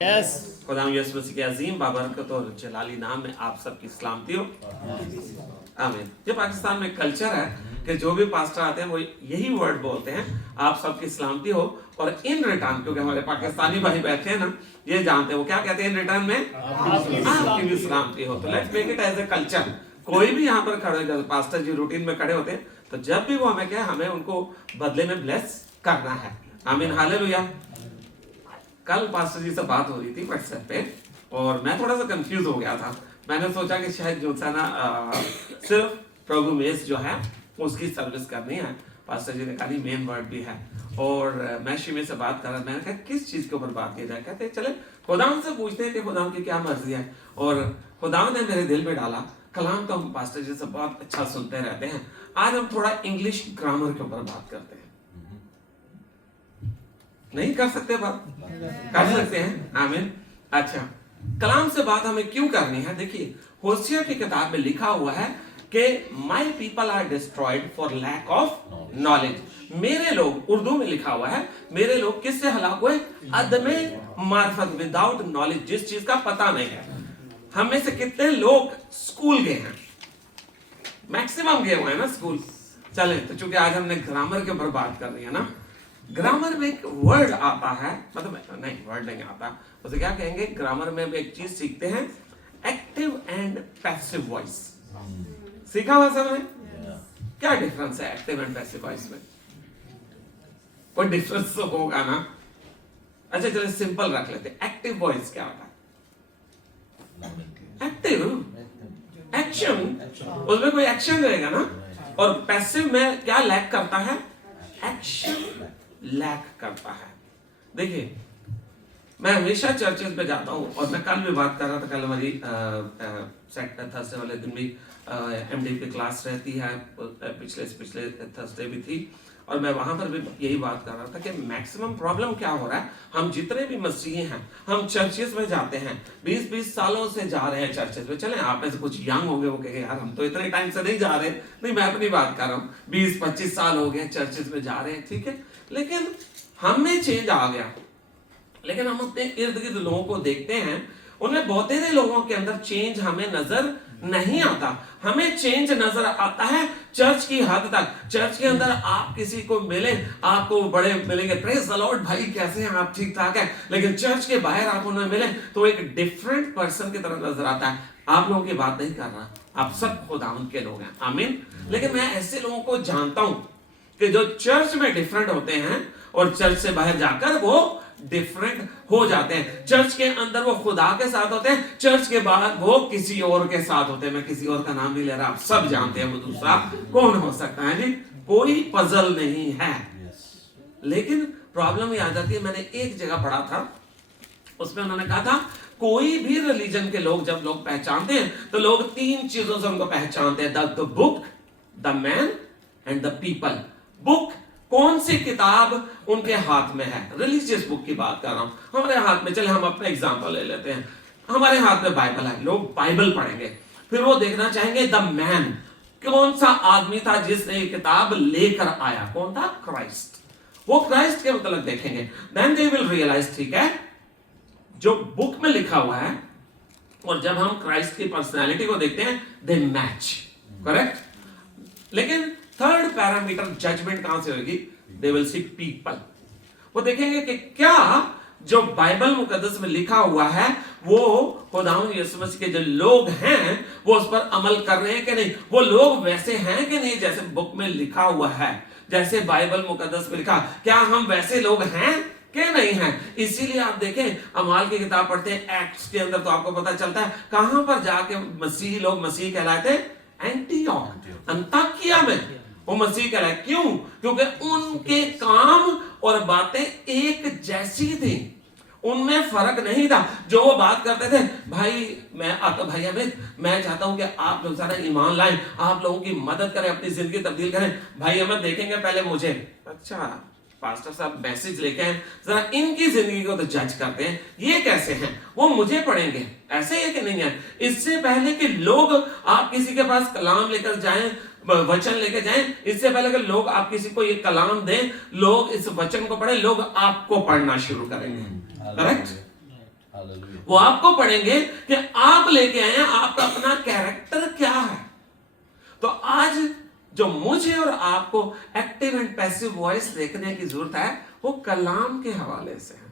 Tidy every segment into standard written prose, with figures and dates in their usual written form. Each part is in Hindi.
यस खुदाम यीशु मसीह के अजीम बाबरकत और जलाली नाम में आप सबकी सलामती हो। आमीन। ये पाकिस्तान में कल्चर है कि जो भी पास्टर आते हैं वो यही वर्ड बोलते हैं, आप सबकी सलामती हो। और इन रिटर्न, क्योंकि हमारे पाकिस्तानी भाई बैठे हैं ना, ये जानते हैं वो क्या कहते हैं इन रिटर्न में, आपकी भी सलामती हो। तो let's make it as a culture. कोई भी यहाँ पर खड़े, पास्टर जी रूटीन में खड़े होते हैं, तो जब भी वो हमें क्या, हमें उनको बदले में ब्लेस करना है। आमीन, हालेलुया। कल पास्टर जी से बात हो रही थी व्हाट्सएप पे और मैं थोड़ा सा कंफ्यूज हो गया था। मैंने सोचा कि शायद जो सा ना सिर्फ प्रभु मेस जो है उसकी सर्विस करनी है। पास्टर जी ने कहा नहीं, मेन वर्ड भी है। और मैं शिमे से बात कर रहा, मैंने कहा किस चीज के ऊपर बात की जाए। कहते चले खुदाम से पूछते हैं कि खुदाम की क्या मर्जी है। और खुदाम ने मेरे दिल में डाला, कलाम तो हम पास्टर जी से बहुत अच्छा सुनते रहते हैं, आज हम थोड़ा इंग्लिश ग्रामर के ऊपर बात करते हैं। नहीं कर सकते बात? कर सकते हैं। आमीन। अच्छा, कलाम से बात हमें क्यों करनी है? देखिए, होशिया की किताब में लिखा हुआ है कि my people are destroyed for lack of knowledge. मेरे लोग, उर्दू में लिखा हुआ है, मेरे लोग किससे हलाक हुए? अदमे मार्फत, विदाउट नॉलेज, जिस चीज का पता नहीं है। हम में से कितने लोग स्कूल गए हैं? मैक्सिमम गए हुए हैं ना स्कूल। चले, तो चूंकि आज हमने ग्रामर के ऊपर बात करनी है ना, ग्रामर में एक वर्ड आता है, मतलब नहीं, वर्ड नहीं आता, उसे क्या कहेंगे? ग्रामर में भी एक चीज सीखते हैं, एक्टिव एंड पैसिव वॉइस। सीखा हुआ सबने? क्या डिफरेंस है एक्टिव एंड पैसिव वॉइस में? कोई डिफरेंस तो होगा ना? अच्छा चलो सिंपल रख लेते हैं। एक्टिव वॉइस क्या होता है? एक्टिव एक्शन, उसमें कोई एक्शन रहेगा ना। और पैसिव में क्या लैक करता है? एक्शन लैक करता है। देखिए, मैं हमेशा चर्चेस में जाता हूं और मैं कल भी बात कर रहा था, कल हमारी थर्सडे वाले दिन भी एमडी की क्लास रहती है, पिछले थर्सडे भी थी, और मैं वहां पर भी यही बात कर रहा था कि मैक्सिमम प्रॉब्लम क्या हो रहा है, हम जितने भी मसीही हैं, हम चर्चेस में जाते हैं, 20-20 सालों से जा रहे हैं चर्चेस में। चलें, आप में से कुछ यंग हो गए, वो कहे यार हम तो इतने टाइम से नहीं जा रहे। नहीं, मैं अपनी बात कर रहा हूँ, 20-25 साल हो गए चर्चेस में जा रहे हैं, ठीक है, लेकिन हम में चेंज आ गया। लेकिन हम अपने इर्द गिर्द लोगों को देखते हैं, उनमें बहुत सारे लोगों के अंदर चेंज हमें नजर नहीं आता। हमें चेंज नजर आता है चर्च की हद तक। चर्च के अंदर आप किसी को मिले, आपको बड़े मिलेंगे, प्रेज द लॉर्ड भाई कैसे हैं आप, ठीक ठाक है, लेकिन चर्च के बाहर आप उन्हें मिले तो एक डिफरेंट पर्सन की तरह नजर आता है। आप लोगों की बात नहीं कर रहा, आप सब खुदावंद के लोग हैं। आमीन। लेकिन मैं ऐसे लोगों को जानता हूं कि जो चर्च में डिफरेंट होते हैं और चर्च से बाहर जाकर वो डिफरेंट हो जाते हैं। चर्च के अंदर वो खुदा के साथ होते हैं, चर्च के बाहर वो किसी और के साथ होते हैं। मैं किसी और का नाम नहीं ले रहा, आप सब जानते हैं वो दूसरा कौन हो सकता है जी। कोई पजल नहीं है। लेकिन प्रॉब्लम ये आ जाती है, मैंने एक जगह पढ़ा था, उसमें उन्होंने कहा था कोई भी रिलीजन के लोग जब लोग पहचानते हैं तो लोग 3 चीजों से उनको पहचानते हैं, the book, the man and the people. Book, कौन सी किताब उनके हाथ में है, रिलीजियस बुक की बात कर रहा हूं। हमारे हाथ में, चले हम अपना एग्जांपल ले लेते हैं, हमारे हाथ में बाइबल है, लोग बाइबल पढ़ेंगे, फिर वो देखना चाहेंगे द मैन, कौन सा आदमी था जिसने ये किताब लेकर आया, कौन था? क्राइस्ट। वो क्राइस्ट के मतलब देखेंगे, देन दे विल रियलाइज, ठीक है, जो बुक में लिखा हुआ है और जब हम क्राइस्ट की पर्सनैलिटी को देखते हैं, दे मैच, करेक्ट। लेकिन थर्ड पैरामीटर जजमेंट कहां से होगी? They will see people. वो देखेंगे कि क्या जो बाइबल मुकद्दस में लिखा हुआ है वो खुदावंद यीशु मसीह के जो लोग हैं वो उस पर अमल कर रहे हैं कि नहीं, वो लोग वैसे हैं कि नहीं जैसे बुक में लिखा हुआ है, जैसे बाइबल मुकद्दस में लिखा, क्या हम वैसे लोग हैं कि नहीं है। इसीलिए आप देखें, अमाल की किताब पढ़ते हैं, एक्ट्स के अंदर, तो आपको पता चलता है कहां पर जाके मसीही लोग मसीह कहलाते हैं? एंटियोक, अंताकिया में वो मसीह कहलाए। क्यों? क्योंकि उनके काम और बातें एक जैसी थी, उनमें फर्क नहीं था। जो वो बात करते थे, भाई मैं आता, भाई अमित मैं चाहता हूं कि आप लोग सारा ईमान लाएं, आप लोगों की मदद करें, अपनी जिंदगी तब्दील करें। भाई अमित देखेंगे पहले मुझे, अच्छा पास्टर साहब मैसेज लेके आए, जरा इनकी जिंदगी को तो जज करते हैं, ये कैसे हैं, वो मुझे पढ़ेंगे, ऐसे है कि नहीं है। इससे पहले कि लोग आप किसी के पास कलाम लेकर जाएं, वचन लेके जाएं, इससे पहले कि लोग आप किसी को ये कलाम दें, लोग इस वचन को पढ़े, लोग आपको पढ़ना शुरू करेंगे, करेक्ट। वो आपको पढ़ेंगे कि आप लेके आए हैं आपका अपना कैरेक्टर क्या है। तो आज जो मुझे और आपको एक्टिव एंड पैसिव वॉइस देखने की जरूरत है वो कलाम के हवाले से है,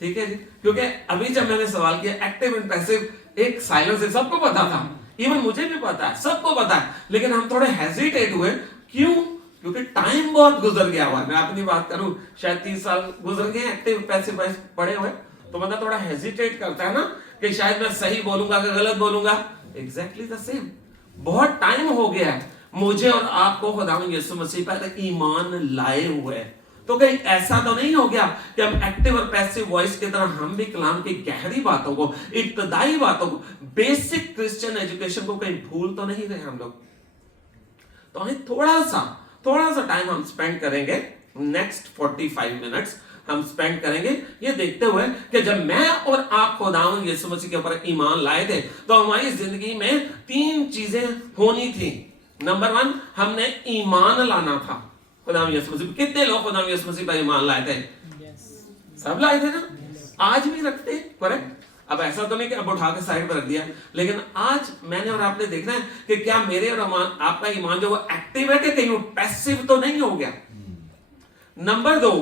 ठीक है जी। क्योंकि अभी जब मैंने सवाल किया एक्टिव एंड पैसिव एक साइलेंस है, सबको पता था, इवन मुझे भी पता है, सबको पता है, लेकिन हम थोड़े हेजिटेट हुए। क्यों? क्योंकि टाइम बहुत गुजर गया हुआ। मैं अपनी बात करूं, शायद 30 साल गुजर गए एक्टिव पैसिव वॉइस पढ़े हुए, तो बंदा थोड़ा हेजिटेट करता है ना कि शायद मैं सही बोलूंगा कि गलत बोलूंगा। एग्जैक्टली द सेम, बहुत टाइम हो गया है मुझे और आपको खुदावंद यीशु मसीह पर ईमान लाए हुए। तो कहीं ऐसा तो नहीं हो गया कि हम एक्टिव और पैसिव वॉइस की तरह हम भी कलाम की गहरी बातों को, इब्तदाई बातों को, बेसिक क्रिश्चियन एजुकेशन को कहीं भूल तो नहीं रहे हम लोग। तो हमें थोड़ा सा टाइम हम स्पेंड करेंगे, नेक्स्ट 45 मिनट्स हम स्पेंड करेंगे ये देखते हुए कि जब मैं और आप खुदावंद यीशु मसीह के ऊपर ईमान लाए थे तो हमारी जिंदगी में 3 चीजें होनी थी। नंबर 1, हमने ईमान लाना था खुदावंद यीशु मसीह। कितने लोग खुदावंद यीशु मसीह पर ईमान लाए थे? सब लाए थे ना? आज भी रखते हैं, करेक्ट। अब ऐसा तो नहीं कि अब उठा के साइड पर रख दिया, लेकिन आज मैंने और आपने देखना है कि क्या मेरे और आपका ईमान जो वो एक्टिव है कि कहीं वो पैसिव तो नहीं हो गया। नंबर 2,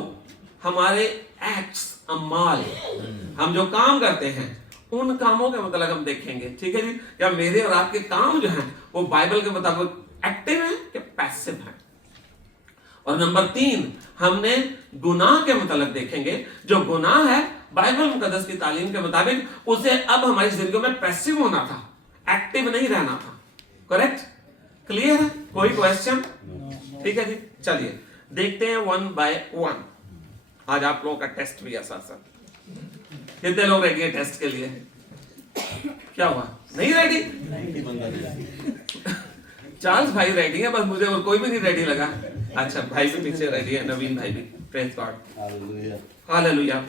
हमारे एक्ट्स, अमाल, हम जो काम करते हैं उन कामों के मतलब हम देखेंगे, ठीक है जी। क्या मेरे और आपके काम जो हैं वो बाइबल के मुताबिक एक्टिव है कि पैसिव है। और नंबर 3, हमने गुनाह के मतलब देखेंगे। जो गुनाह है बाइबल मुकद्दस की तालीम के मुताबिक उसे अब हमारी जिंदगी में पैसिव होना था, एक्टिव नहीं रहना था। करेक्ट? क्लियर है? कोई क्वेश्चन? ठीक है जी, चलिए देखते हैं 1 by 1। आज आप लोगों का टेस्ट भी है साथ साथ। कितने लोग रेडी है टेस्ट के लिए? क्या हुआ, नहीं रेडी? चार्ल्स भाई रेडी है, बस मुझे और कोई भी नहीं रेडी लगा। अच्छा, भाई भी पीछे रेडी है, नवीन भाई भी। Praise God, hallelujah.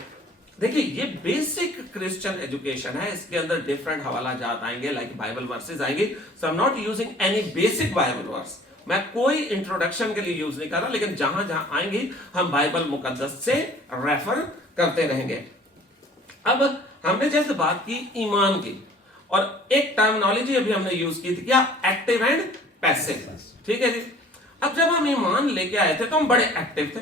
देखिए ये बेसिक क्रिश्चियन एजुकेशन है, इसके अंदर डिफरेंट हवाला जात आएंगे, लाइक बाइबल वर्सेस आएंगे। So I am not using any basic Bible verse, मैं कोई इंट्रोडक्शन के लिए यूज नहीं कर रहा, लेकिन जहां जहां आएंगी हम बाइबल मुकद्दस से रेफर करते रहेंगे। अब हमने जैसे बात की ईमान की, और एक टर्मिनोलॉजी अभी हमने यूज की थी, क्या? एक्टिव एंड पैसिव, ठीक है जी। अब जब हम ईमान लेके आए थे तो हम बड़े एक्टिव थे,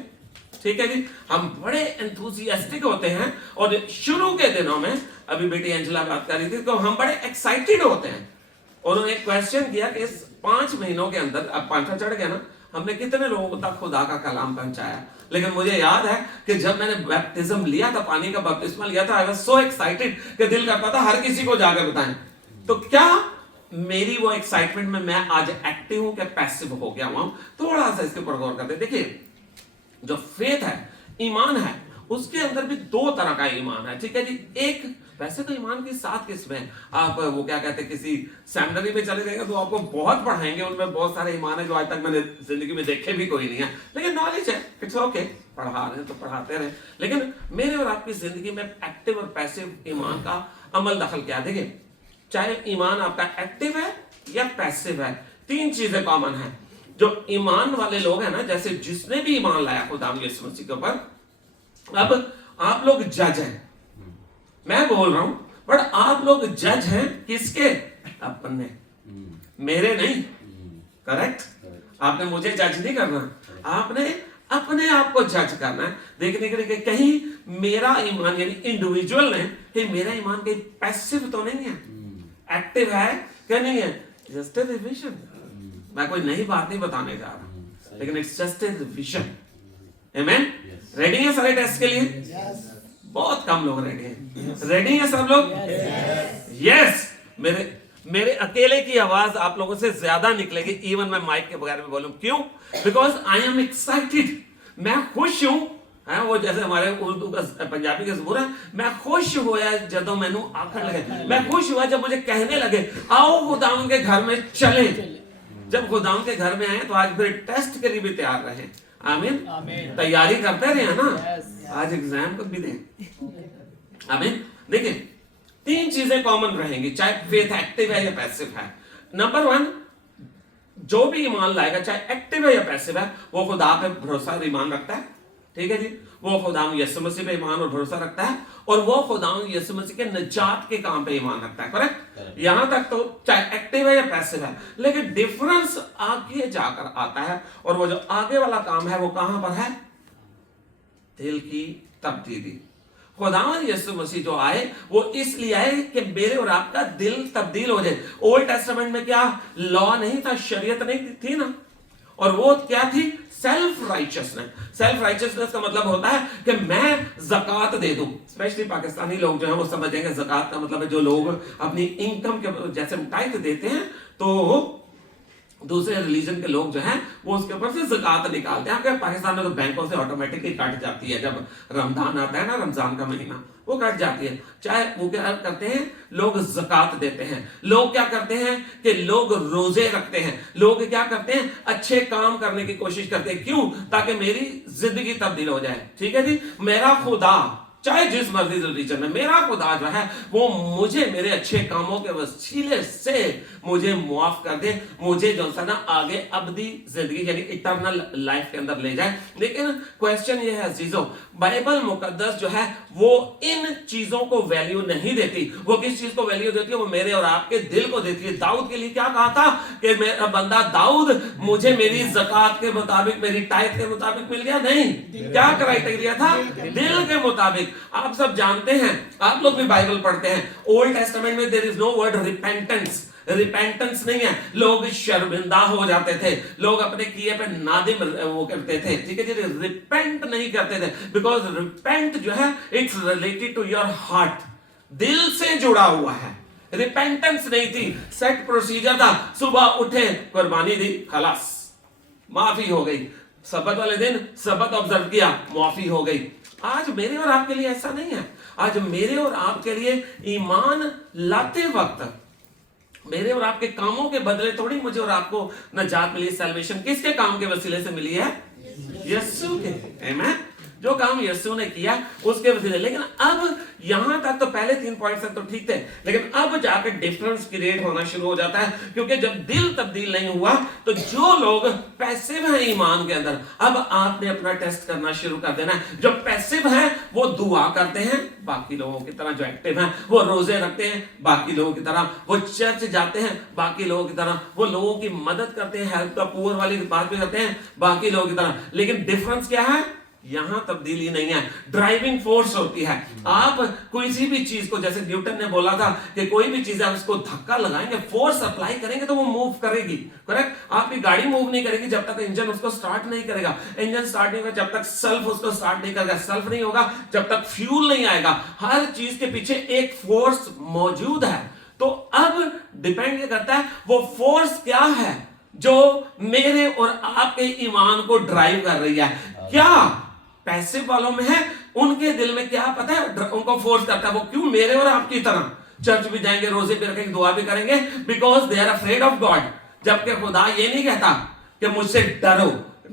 ठीक है जी, हम बड़े एंथुसियास्टिक होते हैं। और शुरू के दिनों में, अभी बेटी एंजेला बात कर रही थी, तो हम बड़े एक्साइटेड होते हैं। और उन्होंने एक क्वेश्चन किया कि इस 5 महीनों के अंदर, अब 5 चढ़ गया ना, हमने कितने लोगों तक खुदा का कलाम पहुंचाया। लेकिन मुझे याद है कि जब मैंने बैप्टिज्म लिया था, पानी का बपतिस्मा लिया था, आई वाज सो एक्साइटेड कि दिल करता था हर किसी को जाकर बताएं। तो क्या मेरी वो एक्साइटमेंट में मैं आज एक्टिव हूं क्या पैसिव हो गया हूं? थोड़ा सा इसके ऊपर गौर करते। देखिए जो फेथ है, ईमान है, उसके अंदर भी 2 तरह का ईमान है, ठीक है जी। एक, वैसे तो ईमान की 7 किस्में, आप वो क्या कहते हैं, किसी सेमिनरी में चले जाएंगे तो आपको बहुत पढ़ाएंगे, उनमें बहुत सारे ईमान है जो आज तक मैंने जिंदगी में देखे भी कोई नहीं है, लेकिन नॉलेज है, इट्स ओके, पढ़ा रहे हैं तो पढ़ाते रहे। लेकिन मेरे और आपकी जिंदगी में एक्टिव और पैसिव ईमान का अमल दखल क्या? देखिए, चाहे ईमान आपका एक्टिव है या पैसिव है, 3 चीजें कॉमन है। जो ईमान वाले लोग हैं ना, जैसे जिसने भी ईमान लाया खुदा यीशु मसीह के ऊपर, अब आप लोग जज हैं, मैं बोल रहा हूं, बट आप लोग जज हैं किसके? अपने, मेरे नहीं। करेक्ट? आपने मुझे जज नहीं करना, आपने अपने आप को जज करना है, देखने के लिए कहीं मेरा ईमान यानी इंडिविजुअल ने, कि मेरा ईमान कहीं पैसिव तो नहीं है, एक्टिव है क्या नहीं है? Just a revision. मैं कोई नई बात नहीं बताने जा रहा, लेकिन it's just a revision. Amen? Ready है सारे टेस्ट के लिए? बहुत कम लोग रेडी हैं। रेडी है सब लोग? यस। मेरे अकेले की आवाज आप लोगों से ज्यादा निकलेगी, इवन मैं माइक के बगैर में बोलूं। क्यों? बिकॉज आई एम एक्साइटेड, मैं खुश हूं। है वो जैसे हमारे उर्दू का, पंजाबी का ज़बूर है, मैं खुश हुआ जदों मैनू आखण लगे, मैं खुश हुआ जब मुझे कहने लगे आओ खुदावन के घर में चले। जब खुदावन के घर में आए तो आज फिर टेस्ट के लिए भी तैयार रहे। आमीन? तैयारी करते रहे ना, आज एग्जाम को भी दें। आमीन? देखिए 3 चीजें कॉमन रहेंगी, चाहे फेथ एक्टिव है या पैसिव है। नंबर 1, जो भी ईमान लाएगा, चाहे एक्टिव है या पैसिव है, वो खुदा पे भरोसा और ईमान रखता है, ठीक है जी। वो खुदावंद यीशु मसीह पे ईमान और भरोसा रखता है और वो खुदावंद यीशु मसीह के निजात के काम पे ईमान रखता है। करेक्ट। यहां तक तो चाहे एक्टिव है या पैसिव है, लेकिन डिफरेंस आगे जाकर आता है और वो जो आगे वाला काम है वो कहां पर है? दिल की तब्दीली। खुदावंद यीशु मसीह जो आए वो इसलिए आए कि मेरे और आपका दिल तब्दील हो जाए। ओल्ड टेस्टामेंट में क्या लॉ नहीं था, शरीयत नहीं थी ना, और वो क्या थी? Self righteousness. सेल्फ राइचियसनेस का मतलब होता है कि मैं ज़कात दे दूं। स्पेशली पाकिस्तानी लोग जो हैं वो समझेंगे ज़कात का मतलब है जो लोग अपनी इनकम के जैसे टाइट देते हैं, तो दूसरे रिलीजन के लोग जो हैं वो उसके ऊपर से ज़कात निकालते हैं। पाकिस्तान में तो बैंकों से ऑटोमेटिकली कट जाती है, जब रमजान आता है ना, रमजान का महीना, वो कट जाती है। चाहे वो क्या करते हैं, लोग ज़कात देते हैं। लोग क्या करते हैं कि लोग रोजे रखते हैं। लोग क्या करते हैं, अच्छे काम करने की कोशिश करते हैं। क्यों? ताकि मेरी जिंदगी तब्दील हो जाए। ठीक है जी। मेरा खुदा चाहे जिस मर्जी रिलीजन में, मेरा खुदा जो है वो मुझे मेरे अच्छे कामों के वसीले से मुझे मुआफ कर दे, मुझे जो सा ना आगे अबदी जिंदगी यानी इटर्नल लाइफ के अंदर ले जाए। लेकिन क्वेश्चन ये है अजीजों, बाइबल मुकद्दस जो है वो इन चीजों को वैल्यू नहीं देती। वो किस चीज को वैल्यू देती है? वो मेरे और आपके दिल को देती है। दाऊद के लिए क्या कहा था कि मेरा बंदा दाऊद मुझे मेरी ज़कात के मुताबिक, मेरी टाइप के मुताबिक मिल गया? नहीं। क्या क्राइटेरिया था? दिल के मुताबिक। आप सब जानते हैं, आप लोग भी बाइबल पढ़ते हैं, ओल्ड टेस्टामेंट में there is no word repentance. Repentance नहीं है। लोग शर्मिंदा हो जाते थे, लोग अपने किए पे नादिम वो करते थे। ठीक है जी। रिपेंट नहीं करते थे, बिकॉज रिपेंट जो है it's related to your heart, दिल से जुड़ा हुआ है। रिपेंटेंस नहीं थी, सेट प्रोसीजर था। सुबह उठे, कुर्बानी दी, खलास, माफी हो गई। सब्बत वाले दिन सब्बत ऑब्जर्व किया, माफी हो गई। आज मेरे और आपके लिए ऐसा नहीं है। आज मेरे और आपके लिए ईमान लाते वक्त मेरे और आपके कामों के बदले थोड़ी मुझे और आपको नजात मिली। सैल्वेशन किसके काम के वसीले से मिली है? यीशु के। आमीन। जो काम यीशु ने किया उसके वसीले। लेकिन अब यहां तक तो पहले 3 पॉइंट्स तक तो ठीक थे, लेकिन अब जाकर डिफरेंस क्रिएट होना शुरू हो जाता है, क्योंकि जब दिल तब्दील नहीं हुआ तो जो लोग पैसिव हैं ईमान के अंदर, अब आपने अपना टेस्ट करना शुरू कर देना है। जो पैसिव हैं वो दुआ करते हैं बाकी लोगों की तरह, जो एक्टिव हैं वो रोजे रखते हैं बाकी लोगों की तरह, वो चर्च जाते हैं बाकी लोगों की तरह, वो लोगों की मदद करते हैं, हेल्प द पुअर वाली बात भी करते हैं बाकी लोगों की तरह। लेकिन डिफरेंस क्या है? यहां तब्दीली नहीं है, ड्राइविंग फोर्स होती है। आप कोई सी भी चीज को, जैसे न्यूटन ने बोला था कि कोई भी चीज है उसको धक्का लगाएंगे, फोर्स अप्लाई करेंगे तो वो मूव करेगी। करेक्ट। आपकी गाड़ी मूव नहीं करेगी जब तक इंजन उसको स्टार्ट नहीं करेगा। इंजन स्टार्ट नहीं होगा जब तक सेल्फ उसको स्टार्ट नहीं करेगा। सेल्फ नहीं होगा जब तक फ्यूल नहीं आएगा। हर चीज के पीछे एक फोर्स मौजूद है। तो अब डिपेंड ये करता है वो फोर्स क्या है जो मेरे और आपके ईमान को ड्राइव कर रही है। क्या पैसिव वालों में है, उनके दिल में क्या पता है उनको फोर्स करता है? वो क्यों मेरे और आपकी तरह चर्च भी जाएंगे, रोजे भी रखेंगे, दुआ भी करेंगे, because they are afraid of God. जबकि खुदा ये नहीं कहता कि मुझसे डरो।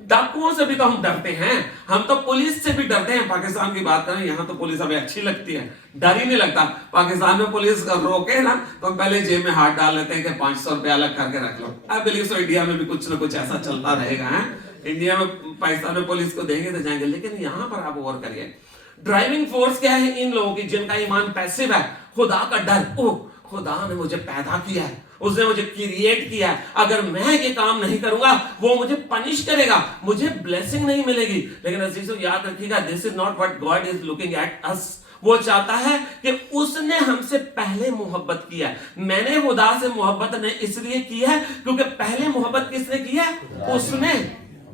डाकुओं से भी तो हम डरते हैं, हम तो पुलिस से भी डरते हैं। पाकिस्तान की बात करें, यहां तो पुलिस हमें अच्छी लगती है, डर ही नहीं लगता। पाकिस्तान में पुलिस रोके ना तो हम पहले जेब में हाथ डाल लेते हैं कि 500 रुपया अलग करके रख लो। आई बिलीव सो इंडिया में भी कुछ ना कुछ ऐसा चलता रहेगा। है इंडिया में, पाकिस्तान में पुलिस को देंगे तो जाएंगे, लेकिन यहां पर आप और करिए। ड्राइविंग फोर्स क्या है इन लोगों की जिनका ईमान पैसिव है? खुदा का डर। ओह, खुदा ने मुझे पैदा किया है, उसने मुझे क्रिएट किया है, अगर मैं ये काम नहीं करूंगा वो मुझे पनिश करेगा, मुझे ब्लेसिंग नहीं मिलेगी। लेकिन अजीजों याद रखिएगा, this is not what God is looking at us. वो चाहता है कि उसने हमसे पहले मोहब्बत किया है। मैंने खुदा से मोहब्बत ने इसलिए की है क्योंकि पहले मोहब्बत किसने की है? उसने।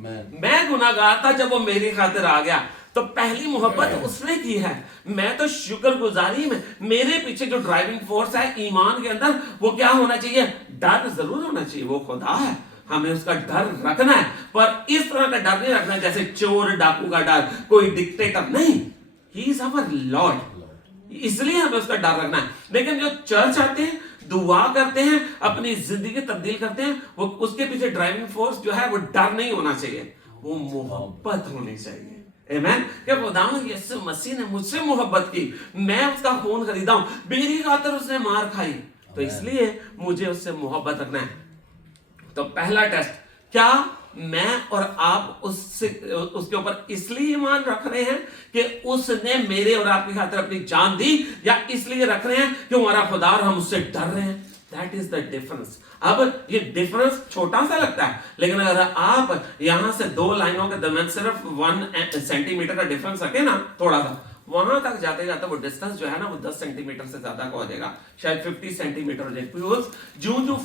मैं गुनाहगार था जब वो मेरी खातिर आ गया, तो पहली मोहब्बत उसने की है। मैं तो शुक्रगुजारी में, मेरे पीछे जो ड्राइविंग फोर्स है ईमान के अंदर, वो क्या होना चाहिए? डर जरूर होना चाहिए। वो खुदा है, हमें उसका डर रखना है, पर इस तरह का डर नहीं रखना जैसे चोर डाकू का डर, कोई डिक्टेटर नहीं। ही इज आवर लॉर्ड, इसलिए हमें उसका डर रखना है। लेकिन जो चर्च आते हैं, दुआ करते हैं, अपनी जिंदगी तब्दील करते हैं, वो उसके पीछे ड्राइविंग फोर्स जो है वो डर नहीं होना चाहिए, वो मोहब्बत होनी चाहिए। आमीन। कि खुदावंद यीशु मसीह ने मुझसे मोहब्बत की, मैं उसका खून खरीदा हूं, मेरी खातिर उसने मार खाई, तो इसलिए मुझे उससे मोहब्बत रखना है। तो पहला टेस्ट क्या? मैं और आप उससे उसके ऊपर इसलिए ईमान रख रहे हैं कि उसने मेरे और आपकी खातिर अपनी जान दी, या इसलिए रख रहे हैं कि हमारा खुदा और हम उससे डर रहे हैं? That is the difference. अब ये डिफरेंस छोटा सा लगता है, लेकिन अगर आप यहां से दो लाइनों के दरमियान सिर्फ 1 सेंटीमीटर का डिफरेंस रखे ना, थोड़ा सा, वहां तक जाते जाते वो डिस्टेंस जो है ना वो 10 सेंटीमीटर से ज्यादा का हो जाएगा, शायद 50 सेंटीमीटर हो जाएगा। जो जो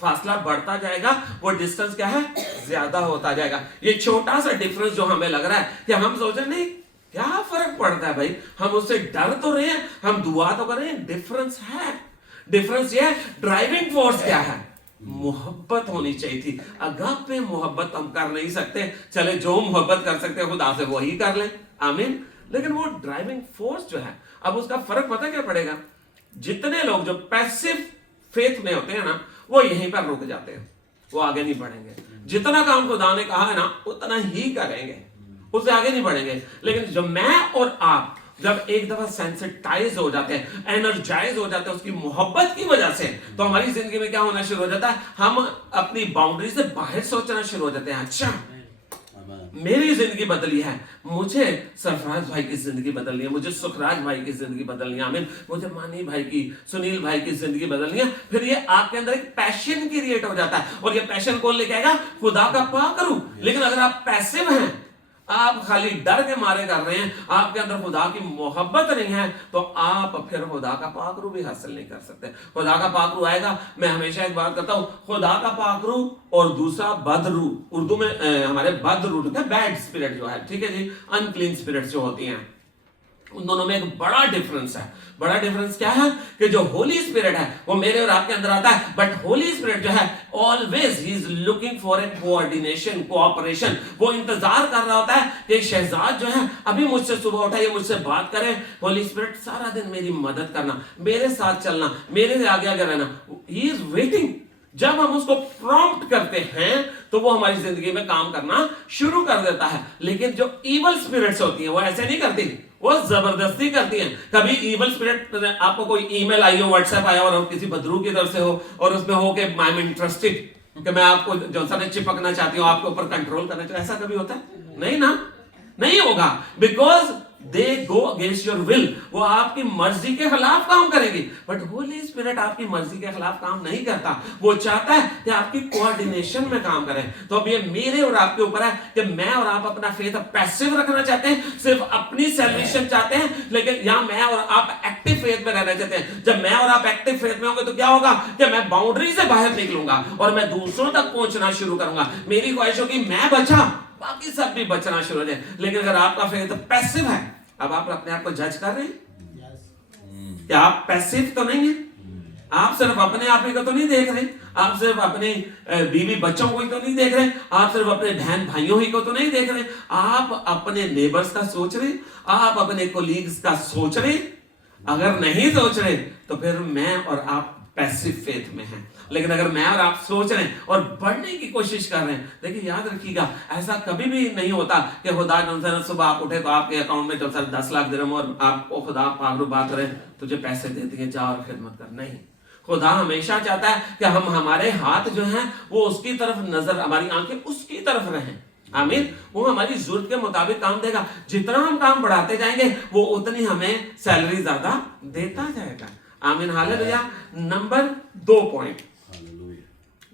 फासला बढ़ता जाएगा वो डिस्टेंस क्या है, ज्यादा होता जाएगा। ये छोटा सा डिफरेंस जो हमें लग रहा है कि हम सोच रहे नहीं क्या फर्क पड़ता है भाई, हम उससे डर तो रहे हैं, हम दुआ तो कर रहे हैं, डिफरेंस है। डिफरेंस ये है, ड्राइविंग फोर्स क्या है, मोहब्बत होनी चाहिए थी। अगापे मोहब्बत हम कर नहीं सकते, चले जो मोहब्बत कर सकते हैं खुदा से वही कर लें, आमीन। लेकिन वो ड्राइविंग फोर्स जो है, अब उसका फर्क पता क्या पड़ेगा, जितने लोग जो पैसिव फेथ में होते हैं ना वो यहीं पर रुक जाते हैं, वो आगे नहीं बढ़ेंगे। जितना काम खुदा ने कहा है ना उतना ही करेंगे, उससे आगे नहीं बढ़ेंगे। लेकिन जब मैं और आप जब एक दफा सेंसिटाइज हो जाते हैं, एनर्जाइज हो जाते हैं उसकी मोहब्बत की वजह से, तो हमारी जिंदगी में क्या होना शुरू हो जाता है, हम अपनी बाउंड्री से बाहर सोचना शुरू हो जाते हैं। अच्छा मेरी जिंदगी बदली है, मुझे सरफराज भाई की जिंदगी बदलनी है, मुझे सुखराज भाई की जिंदगी बदलनी है, आमीन, मुझे मानी भाई की, सुनील भाई की जिंदगी बदलनी है। फिर ये आपके अंदर एक पैशन क्रिएट हो जाता है, और ये पैशन कौन लेके आएगा, खुदा का पाकरू। लेकिन अगर आप पैसिव हैं, आप खाली डर के मारे कर रहे हैं, आपके अंदर खुदा की मोहब्बत नहीं है, तो आप फिर खुदा का पाकरू भी हासिल नहीं कर सकते। खुदा का पाकरू आएगा, मैं हमेशा एक बात करता हूं, खुदा का पाकरू और दूसरा बदरू, उर्दू में हमारे बदरू बैड स्पिरिट जो है, ठीक है जी, अनक्लीन स्पिरिट जो होती हैं, उन दोनों में एक बड़ा डिफरेंस है। बड़ा डिफरेंस क्या है कि जो होली स्पिरिट है वो मेरे और आपके अंदर आता है, बट होली स्पिरिट जो है always he is looking for a coordination, cooperation. वो इंतजार कर रहा होता है कि शहजाद जो है अभी मुझसे सुबह उठा, ये मुझसे बात करे। होली स्पिरिट सारा दिन मेरी मदद करना, मेरे साथ चलना, मेरे आगे आगे रहना, ही इज वेटिंग। जब हम उसको प्रॉम्प्ट करते हैं तो वो हमारी जिंदगी में काम करना शुरू कर देता है। लेकिन जो इवल स्पिरिट्स होती हैं वो ऐसे नहीं करती, वो जबरदस्ती करती हैं। कभी इवल स्पिरिट, आपको कोई ईमेल आई हो, व्हाट्सएप आया और किसी बदरू की तरफ से हो, और उसमें हो कि आई एम इंटरेस्टेड, कि मैं आपको जो सा चिपकना चाहती हूँ, आपके ऊपर कंट्रोल करना चाहती हूँ, ऐसा कभी होता है? नहीं ना, नहीं होगा, because they go against your will, वो आपकी मर्जी के खिलाफ काम करेगी। बट होली स्पिरिट आपकी मर्जी के खिलाफ काम नहीं करता, वो चाहता है कि आपकी कोऑर्डिनेशन में काम करें। तो अब ये मेरे और आपके ऊपर है कि मैं और आप अपना फेथ पैसिव रखना चाहते हैं, सिर्फ अपनी सैल्वेशन चाहते हैं, लेकिन यहां मैं और आप एक्टिव फेथ में रहना चाहते हैं। जब मैं और आप एक्टिव फेथ में होंगे तो क्या होगा कि मैं बाउंड्री से बाहर निकलूंगा और मैं दूसरों तक पहुंचना शुरू करूंगा। मेरी ख्वाहिश होगी मैं बचा, बाकी सब भी बचना शुरू हो जाए। लेकिन अगर आपका फेथ पैसिव है, अब आप अपने आप को जज कर रहे हैं क्या आप पैसिव तो नहीं है? आप सिर्फ अपने आप ही को तो नहीं देख रहे, आप सिर्फ अपने बीवी बच्चों को ही तो नहीं देख रहे, आप सिर्फ अपने बहन भाइयों ही को तो नहीं देख रहे, आप अपने नेबर्स का सोच रहे, आप अपने कोलीग्स का सोच रहे। अगर नहीं सोच रहे तो फिर मैं और आप पैसिव फेथ में हैं। लेकिन अगर मैं और आप सोच रहे हैं और बढ़ने की कोशिश कर रहे हैं, देखिए याद रखिएगा, ऐसा कभी भी नहीं होता कि खुदा जो सुबह आप उठे तो आपके अकाउंट में जो 10 लाख दिरहम और आपको खुदा पागल बात करें, तुझे पैसे दे दिए, जा और खिदमत कर। नहीं, खुदा हमेशा चाहता है कि हम, हमारे हाथ जो हैं वो उसकी तरफ नजर, हमारी आंखें उसकी तरफ रहें, आमीन। वो हमारी जरूरत के मुताबिक काम देगा। जितना हम काम बढ़ाते जाएंगे वो उतनी हमें सैलरी ज्यादा देता जाएगा, आमीन, हालेलुया। नंबर 2 पॉइंट,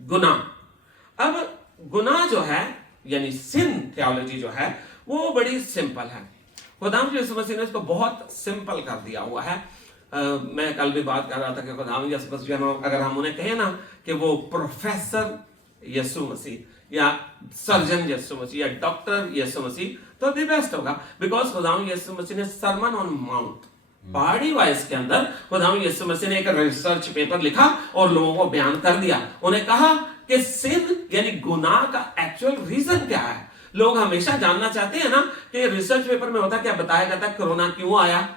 गुनाह। अब गुनाह जो है यानी सिन थियोलॉजी जो है वो बड़ी सिंपल है। खुदावंद यीशु मसीह ने इसको बहुत सिंपल कर दिया हुआ है। मैं कल भी बात कर रहा था कि खुदावंद यीशु मसीह, अगर हम उन्हें कहें ना कि वो प्रोफेसर यीशु मसीह या सर्जन यीशु मसीह या डॉक्टर यीशु मसीह, तो दी बेस्ट होगा। बिकॉज खुदावंद यीशु मसीह ने सरमन ऑन माउंट, पहाड़ी वाइज के अंदर खुदावंद यीशु मसीह ने एक रिसर्च पेपर लिखा और लोगों को बयान कर दिया। उन्हें कहा कि सिन यानी गुनाह का एक्चुअल रीजन क्या है। लोग हमेशा जानना चाहते हैं ना कि रिसर्च पेपर में होता क्या, बताया जाता है कोरोना क्यों आया,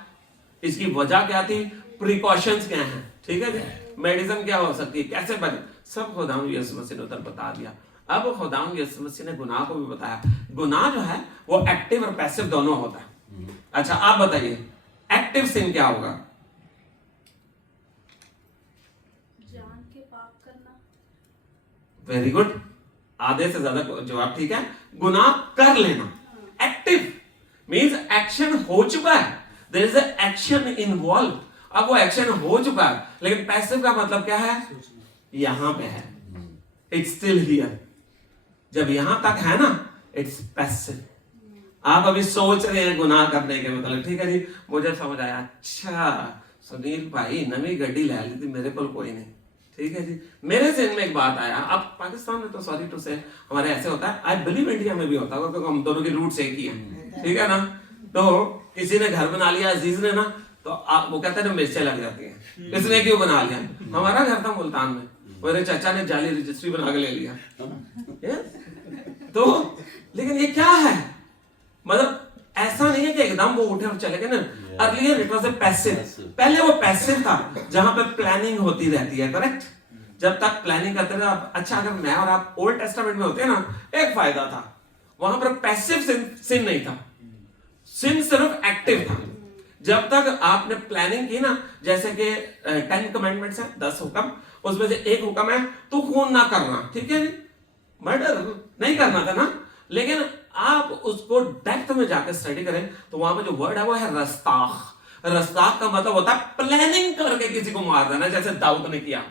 इसकी वजह क्या थी, प्रिकॉशंस क्या हैं, ठीक है जी, मेडिसिन क्या हो सकती है, कैसे बने, सब खुदावंद यीशु मसीह ने उधर बता दिया। अब खुदावंद यीशु मसीह ने गुनाह को भी बताया। गुनाह जो है वो एक्टिव और पैसिव दोनों होता है। अच्छा आप बताइए एक्टिव सिन क्या होगा? जान के पाप करना। वेरी गुड, आधे से ज्यादा जवाब ठीक है। गुनाह कर लेना, एक्टिव मीन्स एक्शन हो चुका है, there is a action involve. अब वो एक्शन हो चुका है, लेकिन पैसिव का मतलब क्या है, यहां पे है, इट्स स्टिल हियर। जब यहां तक है ना, इट्स पैसिव। आप अभी सोच रहे हैं गुनाह करने के मतलब, ठीक है जी, मुझे समझ आया, अच्छा सुनील भाई नवी गड्डी ले ली थी, मेरे को कोई नहीं, ठीक है जी। मेरे जहन में एक बात आया, अब पाकिस्तान में तो सॉरी टू से हमारे ऐसे होता है, आई बिलीव इंडिया में भी होता होगा क्योंकि हम दोनों के रूट्स एक ही हैं, ठीक है ना। तो किसी ने घर बना लिया अजीज ने ना, तो वो कहते हैं मिर्चें लग जाती हैं, इसने क्यों बना लिया। हमारा घर था मुल्तान में, मेरे चाचा ने जाली रजिस्ट्री बना के ले लिया। तो लेकिन ये क्या है, मतलब ऐसा नहीं है कि एकदम वो उठे और चले गए ना। Earlier it was a passive, पहले वो पैसिव था जहां पे प्लानिंग होती रहती है, करेक्ट। जब तक प्लानिंग करते रहे आप, अच्छा अगर मैं और आप ओल्ड टेस्टामेंट में होते हैं ना, एक फायदा था, वहां पर पैसिव सिन नहीं था, सिन सिर्फ एक्टिव था। जब तक आपने प्लानिंग की ना, जैसे कि 10 कमेंडमेंट्स है, 10 हुक्म, उसमें से एक हुक्म है तू खून ना करना, ठीक है, मर्डर नहीं करना था ना। लेकिन आप उसको डेप्थ में जाकर स्टडी करें तो वहां पे जो वर्ड है वो है रस्ताख। रस्ताख का मतलब होता है प्लानिंग करके किसी को मार देना, जैसे दाऊद ने किया।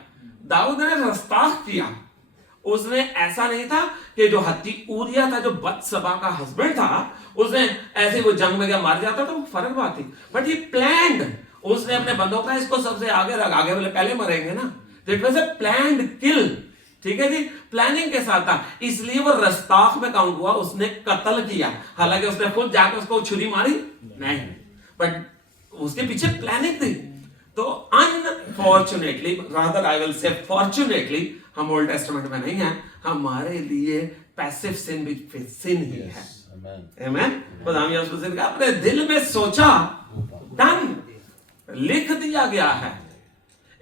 दाऊद ने रस्ताख किया, उसने ऐसा नहीं था कि जो हत्ती ऊरिया था, जो बत्सबा का हस्बैंड था, उसने ऐसे वो जंग में क्या मार जाता तो फर्क बात थी, बट ये प्लान्ड, उसने अपने बंदों का इसको सबसे आगे रख, आगे बोले पहले मरेंगे ना, इट वाज अ प्लान्ड किल, ठीक है जी, प्लानिंग के साथ था, इसलिए वो रस्ताख में काउंट हुआ, उसने कत्ल किया। हालांकि उसने खुद जाकर उसको छुरी मारी नहीं, बट उसके पीछे प्लानिंग थी। तो unfortunately, rather I will say fortunately, हम ओल्ड टेस्टामेंट में नहीं है, हमारे लिए पैसिव सिन भी सिन ही है। आमेन। खुदा ने अपने दिल में सोचा, डन, लिख दिया गया है।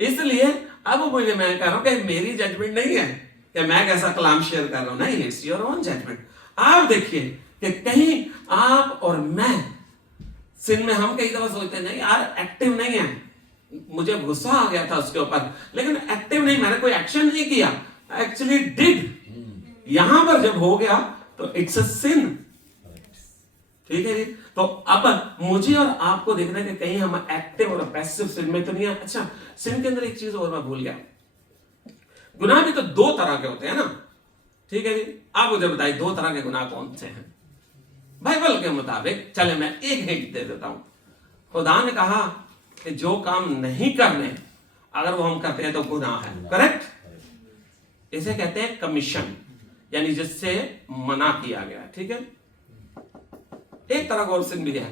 इसलिए अब मुझे, मैं कह रहा हूं कि मेरी जजमेंट नहीं है कि मैं कैसा कलाम शेयर कर रहा हूं, नहीं, इट्स योर ओन जजमेंट। आप देखिए कि कहीं आप और मैं सिन में, हम कई दफा सोचते हैं नहीं यार एक्टिव नहीं है, मुझे गुस्सा आ गया था उसके ऊपर, लेकिन एक्टिव नहीं, मैंने कोई एक्शन नहीं किया, एक्चुअली डिड। यहां पर जब हो गया तो इट्स अ सिन, ठीक है जी। तो अब मुझे और आपको देखना है कि कहीं हम एक्टिव और पैसिव सिन में तो नहीं है। अच्छा, सिन के अंदर एक चीज और मैं भूल गया, गुनाह भी तो 2 तरह के होते हैं ना, ठीक है जी। आप मुझे बताइए 2 तरह के गुनाह कौन से हैं बाइबल के मुताबिक। चले मैं एक हिंट दे देता हूं। खुदा ने कहा कि जो काम नहीं करने, अगर वो हम करते हैं तो गुनाह है, करेक्ट। इसे कहते हैं कमीशन, यानी जिससे मना किया गया, ठीक है। एक तरह का और सिन भी है,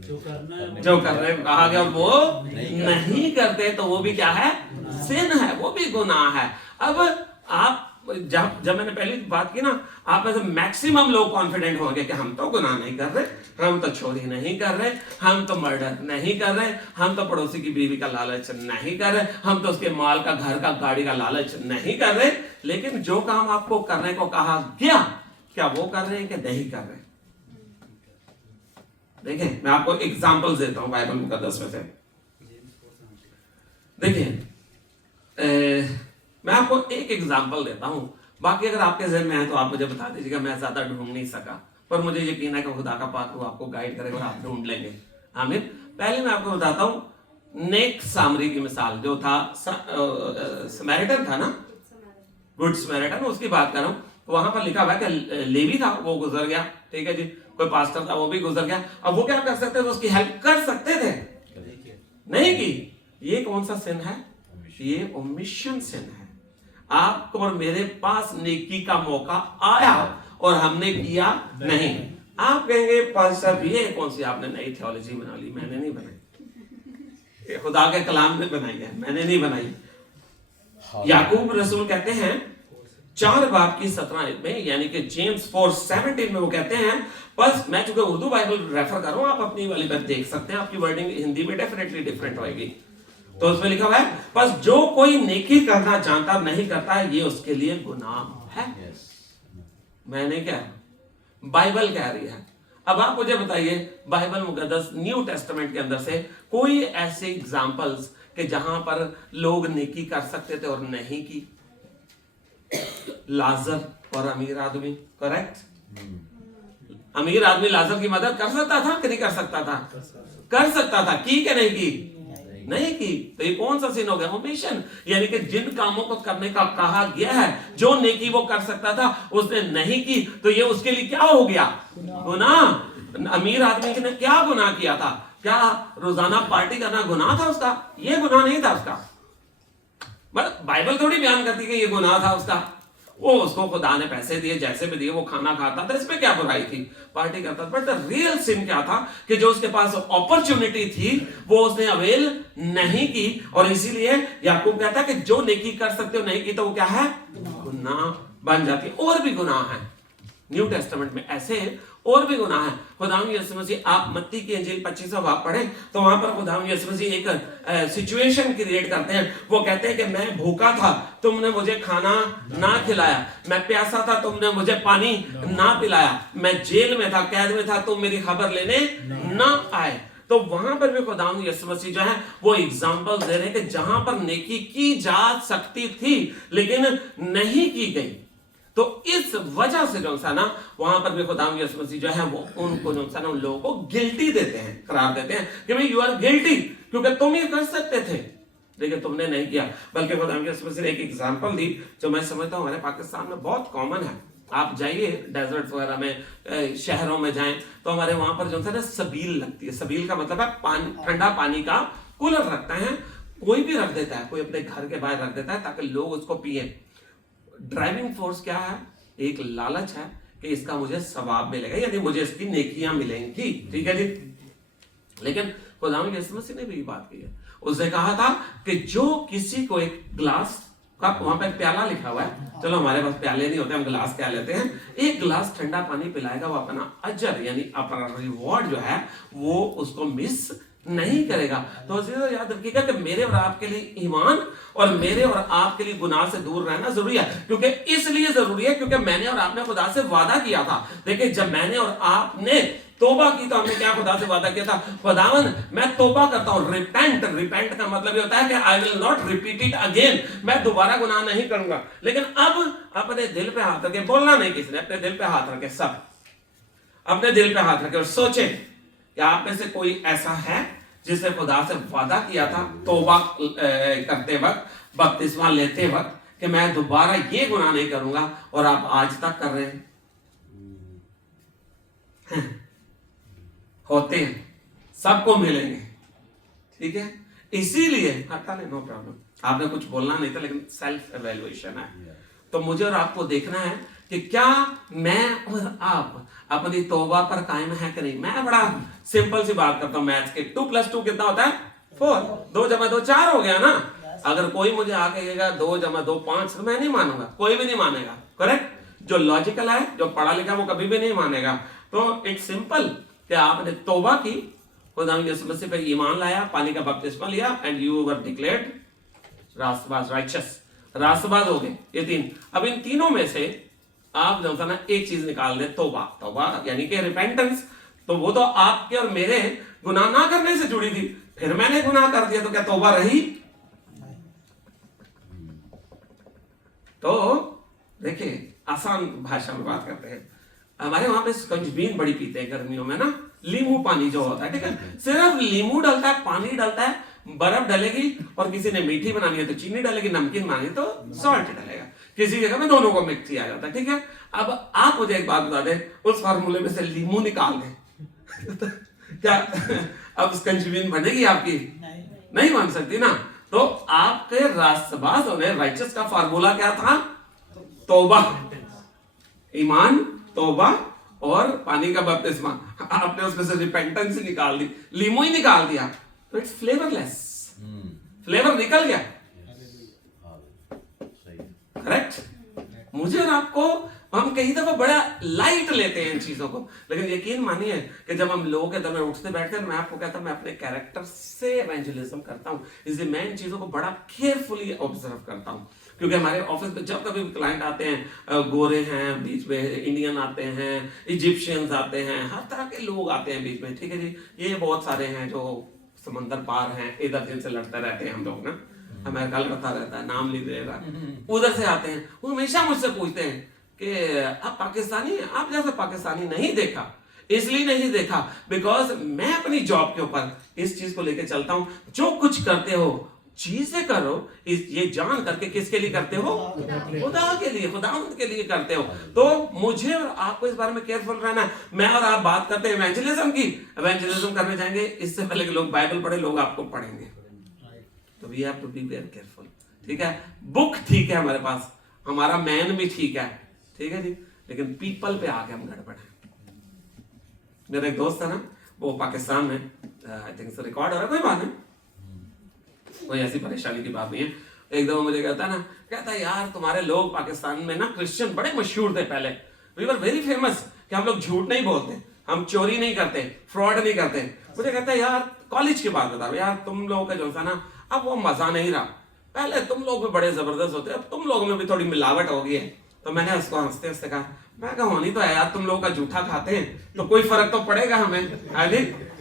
जो कर रहे कहा गया वो नहीं करते, तो वो भी क्या है, सिन है, वो भी गुनाह है। अब आप जब मैंने पहली बात की ना, आप में से मैक्सिमम लोग कॉन्फिडेंट होंगे कि हम तो गुनाह नहीं कर रहे, हम तो चोरी नहीं कर रहे, हम तो मर्डर नहीं कर रहे, हम तो पड़ोसी की बीवी का लालच नहीं कर रहे, हम तो उसके माल का, घर का, गाड़ी का लालच नहीं कर रहे। लेकिन जो काम आपको करने को कहा गया, क्या वो कर रहे हैं कि नहीं कर रहे? देखिए मैं आपको एग्जांपल्स देता हूं बाइबल मुकद्दस में से। देखिए मैं आपको एक एग्जांपल देता हूं, बाकी अगर आपके जहन में है तो आप मुझे बता दीजिएगा, मैं ज्यादा ढूंढ नहीं सका, पर मुझे यकीन है कि खुदा का पाक वो आपको गाइड करेगा और आप ढूंढ लेंगे। आमीन। पहले मैं आपको बताता हूं नेक सामरी की मिसाल, जो था समैरिटन था ना, गुड समैरिटन, उसकी बात कर रहा हूं। तो वहां पर लिखा हुआ है कि लेवी था, वो गुजर गया, ठीक है जी, कोई पास्टर था वो भी गुजर गया। अब वो क्या कर सकते थे, उसकी हेल्प कर सकते थे, नहीं की। ये कौन सा सिन है? ये ओमिशन सिन है। आपको और मेरे पास नेकी का मौका आया और हमने किया नहीं। आप कहेंगे पास्टर साहब ये कौन सी आपने नई थियोलॉजी बना ली? मैंने नहीं बनाई, खुदा के कलाम ने बनाई है, मैंने नहीं बनाई। याकूब रसूल कहते हैं 4 बाब की 17 में, यानी कि जेम्स 4:17 में वो कहते हैं, बस मैं चूंकि उर्दू बाइबल रेफर कर रहा हूं, आप अपनी वाली पर देख सकते हैं, आपकी वर्डिंग हिंदी में डेफिनेटली डिफरेंट होगी। तो उसमें लिखा हुआ है, बस जो कोई नेकी करना जानता नहीं करता है, ये उसके लिए गुनाह है। मैंने क्या, बाइबल कह रही है। अब आप मुझे बताइए बाइबल मुकद्दस न्यू टेस्टामेंट के अंदर से कोई ऐसे एग्जांपल्स कि जहां पर लोग नेकी कर सकते थे और नहीं की? लाजर और अमीर आदमी, करेक्ट? अमीर आदमी लाजर की मदद कर सकता था कि नहीं कर सकता था? कर सकता था। की कि नहीं की? नहीं की। तो ये कौन सा सीन हो गया? ओमिशन, यानी कि जिन कामों को करने का कहा गया है, जो नेकी वो कर सकता था उसने नहीं की, तो ये उसके लिए क्या हो गया? गुनाह। अमीर आदमी ने क्या गुनाह किया था? क्या रोजाना पार्टी करना गुनाह था उसका? ये गुनाह नहीं था उसका। बाइबल थोड़ी बयान करती कि ये गुनाह था उसका। वो उसको खुदा ने पैसे दिए, जैसे भी दिए, वो खाना खाता था, इसमें क्या बुराई थी? पार्टी करता था। बट द रियल सिन क्या था कि जो उसके पास अपॉर्चुनिटी थी वो उसने अवेल नहीं की, और इसीलिए याकूब कहता है कि जो नेकी कर सकते हो नहीं की तो वो क्या है? गुनाह बन जाती है। और भी गुनाह है न्यू टेस्टामेंट में, ऐसे और भी गुनाह है। खुदावंद यीशु मसीह, आप मत्ती की इंजील 25वां बाब पढ़ें तो वहां पर खुदावंद यीशु मसीह एक सिचुएशन क्रिएट करते हैं। वो कहते हैं कि मैं भूखा था, तुमने मुझे खाना ना खिलाया, मैं प्यासा था, तुमने मुझे पानी ना पिलाया, मैं जेल में था, कैद में था, तुम मेरी खबर लेने ना आए। तो वहां पर भी खुदावंद यीशु मसीह जो है वो एग्जांपल दे रहे हैं कि जहां पर नेकी की जा सकती थी लेकिन नहीं की गई, तो इस वजह से जो सा ना वहां पर भी खुदावंद यीशु मसीह जो है वो उनको जो सा ना उन लोगों को गिल्टी देते हैं, करार देते हैं कि भाई यू आर गिल्टी, क्योंकि तुम ये कर सकते थे लेकिन तुमने नहीं किया। बल्कि खुदावंद यीशु मसीह ने एक एग्जांपल दी जो मैं समझता हूं हमारे पाकिस्तान में बहुत कॉमन है। आप जाइए डेजर्ट वगैरह में, शहरों में जाएं तो हमारे वहां पर जो है ना सबील लगती है। सबील का मतलब है पानी, ठंडा पानी का कूलर रखते हैं, कोई भी रख देता है, कोई अपने घर के बाहर रख देता है ताकि लोग उसको पिए। ड्राइविंग फोर्स क्या है? एक लालच है कि इसका मुझे सवाब मिलेगा, यानी मुझे इसकी नेकियां मिलेंगी, ठीक है जी। लेकिन खुदावंद यीशु मसीह ने भी बात की है, उसने कहा था कि जो किसी को एक ग्लास का, वहां पर प्याला लिखा हुआ है, चलो हमारे पास प्याले नहीं होते, हम ग्लास क्या लेते हैं, एक ग्लास ठंडा पानी पिलाएगा, वो अपना अजर यानी अपना रिवॉर्ड जो है वो उसको मिस नहीं करेगा। तो याद रखिएगा कि मेरे और आपके लिए ईमान और मेरे और आपके लिए गुनाह से दूर रहना जरूरी है, क्योंकि इसलिए जरूरी है क्योंकि मैंने और आपने खुदा से वादा किया था। देखिए, जब मैंने और आपने तोबा की तो हमने क्या खुदा से वादा किया था? खुदावंद मैं तोबा करता हूं, रिपेंट। रिपेंट का मतलब ये होता है कि I will not repeat it again, मैं दोबारा गुनाह नहीं करूंगा। लेकिन अब अपने दिल पे हाथ रखे, बोलना नहीं किसी ने, अपने दिल पे हाथ रखे, सब अपने दिल पे हाथ रखे और सोचे क्या आप में से कोई ऐसा है जिसने खुदा से वादा किया था तौबा करते वक्त, बपतिस्मा लेते वक्त, कि मैं दोबारा ये गुनाह नहीं करूंगा, और आप आज तक कर रहे हैं? होते हैं, सबको मिलेंगे, ठीक है। इसीलिए हटा ले, नो प्रॉब्लम, आपने कुछ बोलना नहीं था, लेकिन सेल्फ एवेल्युएशन है। तो मुझे और आपको देखना है कि क्या मैं और आप अपनी तौबा पर कायम है कि नहीं। मैं बड़ा सिंपल सी बात करता हूं, मैथ्स के 2 + 2 कितना होता है? 4। 2 + 2 4 हो गया ना। अगर कोई मुझे आके कहेगा 2 + 2 5, तो मैं नहीं मानूंगा, कोई भी नहीं मानेगा, करेक्ट। जो लॉजिकल है, जो पढ़ा लिखा, वो कभी भी नहीं मानेगा। तो इट्स सिंपल कि आपने तौबा की, खुदावंद यीशु मसीह पे ईमान लाया, पानी का बपतिस्मा लिया, एंड यू वर डिक्लेयर्ड रास्तबाज, राइचस, रास्तबाज हो गए। ये 3। अब इन तीनों में से आप जो है ना एक चीज निकाल दे, तौबा। तौबा यानी कि रिपेंटेंस, तो वो तो आपके और मेरे गुनाह ना करने से जुड़ी थी। फिर मैंने गुनाह कर दिया तो क्या तौबा रही? तो देखिए, आसान भाषा में बात करते हैं। हमारे वहां पे स्कंजबीन बड़ी पीते हैं गर्मियों में ना, लींबू पानी जो होता है, ठीक है, सिर्फ लींबू डलता है, पानी डलता है, बर्फ डलेगी, और किसी ने मीठी बनानी है तो चीनी डालेगी, नमकीन बनानी है तो सॉल्ट डालेगा, किसी जगह में दोनों को मिक्स किया जाता है, ठीक है। अब आप मुझे एक बात बता दें, उस फार्मूले में से लींबू निकाल दें क्या अब स्कंजबीन बनेगी आपकी? नहीं बन सकती ना। तो आपके रास्तबाज होने, राइचस का फार्मूला क्या था? तौबा, ईमान, तौबा और पानी का बपतिस्मा। आपने उसमें से रिपेंटेंस ही निकाल दी, लीमो ही निकाल दिया, तो इट्स फ्लेवरलेस, फ्लेवर निकल गया, करेक्ट। मुझे और आपको, हम कई दफा बड़ा लाइट लेते हैं इन चीजों को, लेकिन यकीन मानिए कि जब हम लोगों के दर में उठते बैठते हैं, मैं आपको कहता हूं मैं अपने कैरेक्टर से इवेंजलिज्म करता हूं, इसलिए मैं इन चीजों को बड़ा केयरफुली ऑब्जर्व करता हूं। क्योंकि हमारे ऑफिस में जब कभी क्लाइंट आते हैं, गोरे हैं बीच में, इंडियन आते हैं, इजिप्शियंस आते हैं, हर तरह के लोग आते हैं बीच में, ठीक है जी। ये बहुत सारे हैं जो समंदर पार हैं, इधर जिनसे लड़ते रहते हैं हम लोग ना। अमेरिका लड़ता रहता है, नाम नहीं दे रहा, उधर से आते हैं, वो हमेशा मुझसे पूछते हैं कि आप पाकिस्तानी हैं, आप जैसा पाकिस्तानी नहीं देखा। इसलिए नहीं देखा बिकॉज मैं अपनी जॉब के ऊपर इस चीज को लेके चलता हूं, जो कुछ करते हो चीजें करो ये जान करके किसके लिए करते हो, खुदा के लिए, खुदावंद के लिए करते हो। तो मुझे और आपको इस बारे में केयरफुल रहना है। मैं और आप बात करते हैं इवेंजलिज्म की, इवेंजलिज्म करने जाएंगे, इससे पहले कि लोग बाइबल पढ़े, लोग आपको पढ़ेंगे, तो we have to be very careful. ठीक है, बुक ठीक है हमारे पास, हमारा मैन भी ठीक है, ठीक है जी, लेकिन पीपल पे आके हम गड़बड़ है। मेरा एक दोस्त है ना, वो पाकिस्तान में, आई थिंक रिकॉर्ड हो रहा है, कोई बात नहीं, कोई ऐसी परेशानी की बात नहीं है। एक दफा मुझे कहता ना, कहता यार तुम्हारे लोग पाकिस्तान में ना क्रिश्चियन बड़े मशहूर थे पहले, वी वर वेरी फेमस कि हम लोग झूठ नहीं बोलते, हम चोरी नहीं करते, फ्रॉड नहीं करते। मुझे कहता है यार कॉलेज की बात बता यार, तुम लोगों का जो था ना अब वो मजा नहीं रहा, पहले तुम लोग भी बड़े जबरदस्त होते, अब तुम लोगों में भी थोड़ी मिलावट हो गई है। तो मैंने उसको हंसते हंसते कहा, मैं कहा होनी तो है यार, तुम लोगों का जूठा खाते हैं तो कोई फर्क तो पड़ेगा हमें।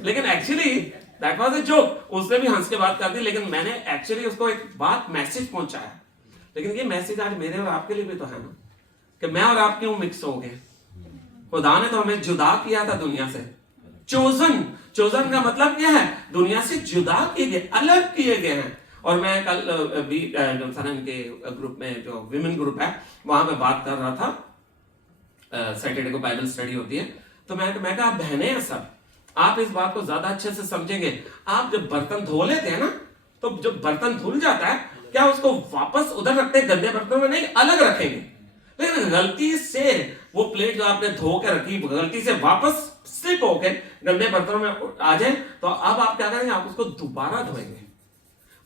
लेकिन actually that was a joke, उसने भी हंस के बात कर दी, लेकिन मैंने एक्चुअली उसको एक बात मैसेज पहुंचाया। लेकिन ये मैसेज आज मेरे और आपके लिए भी तो है ना, कि मैं और आप क्यों मिक्स हो गए। खुदा ने तो हमें जुदा किया था दुनिया से, चोजन, चोजन का मतलब क्या है, दुनिया से जुदा किए गए, अलग किए गए हैं। और मैं कल भी सनम के ग्रुप में, जो विमेन ग्रुप है, वहां पे बात कर रहा था, सैटरडे को बाइबल स्टडी होती है, तो मैं कहा बहने हैं सब, आप इस बात को ज्यादा अच्छे से समझेंगे। आप जब बर्तन धो लेते हैं ना, तो जब बर्तन धुल जाता है, क्या उसको वापस उधर रखते हैं गंदे बर्तनों में? नहीं, अलग रखेंगे। लेकिन गलती से वो प्लेट जो आपने धो के रखी, गलती से वापस स्लिप होके गंदे बर्तनों में आ जाए, तो अब आप क्या करेंगे, आप उसको दोबारा धोएंगे।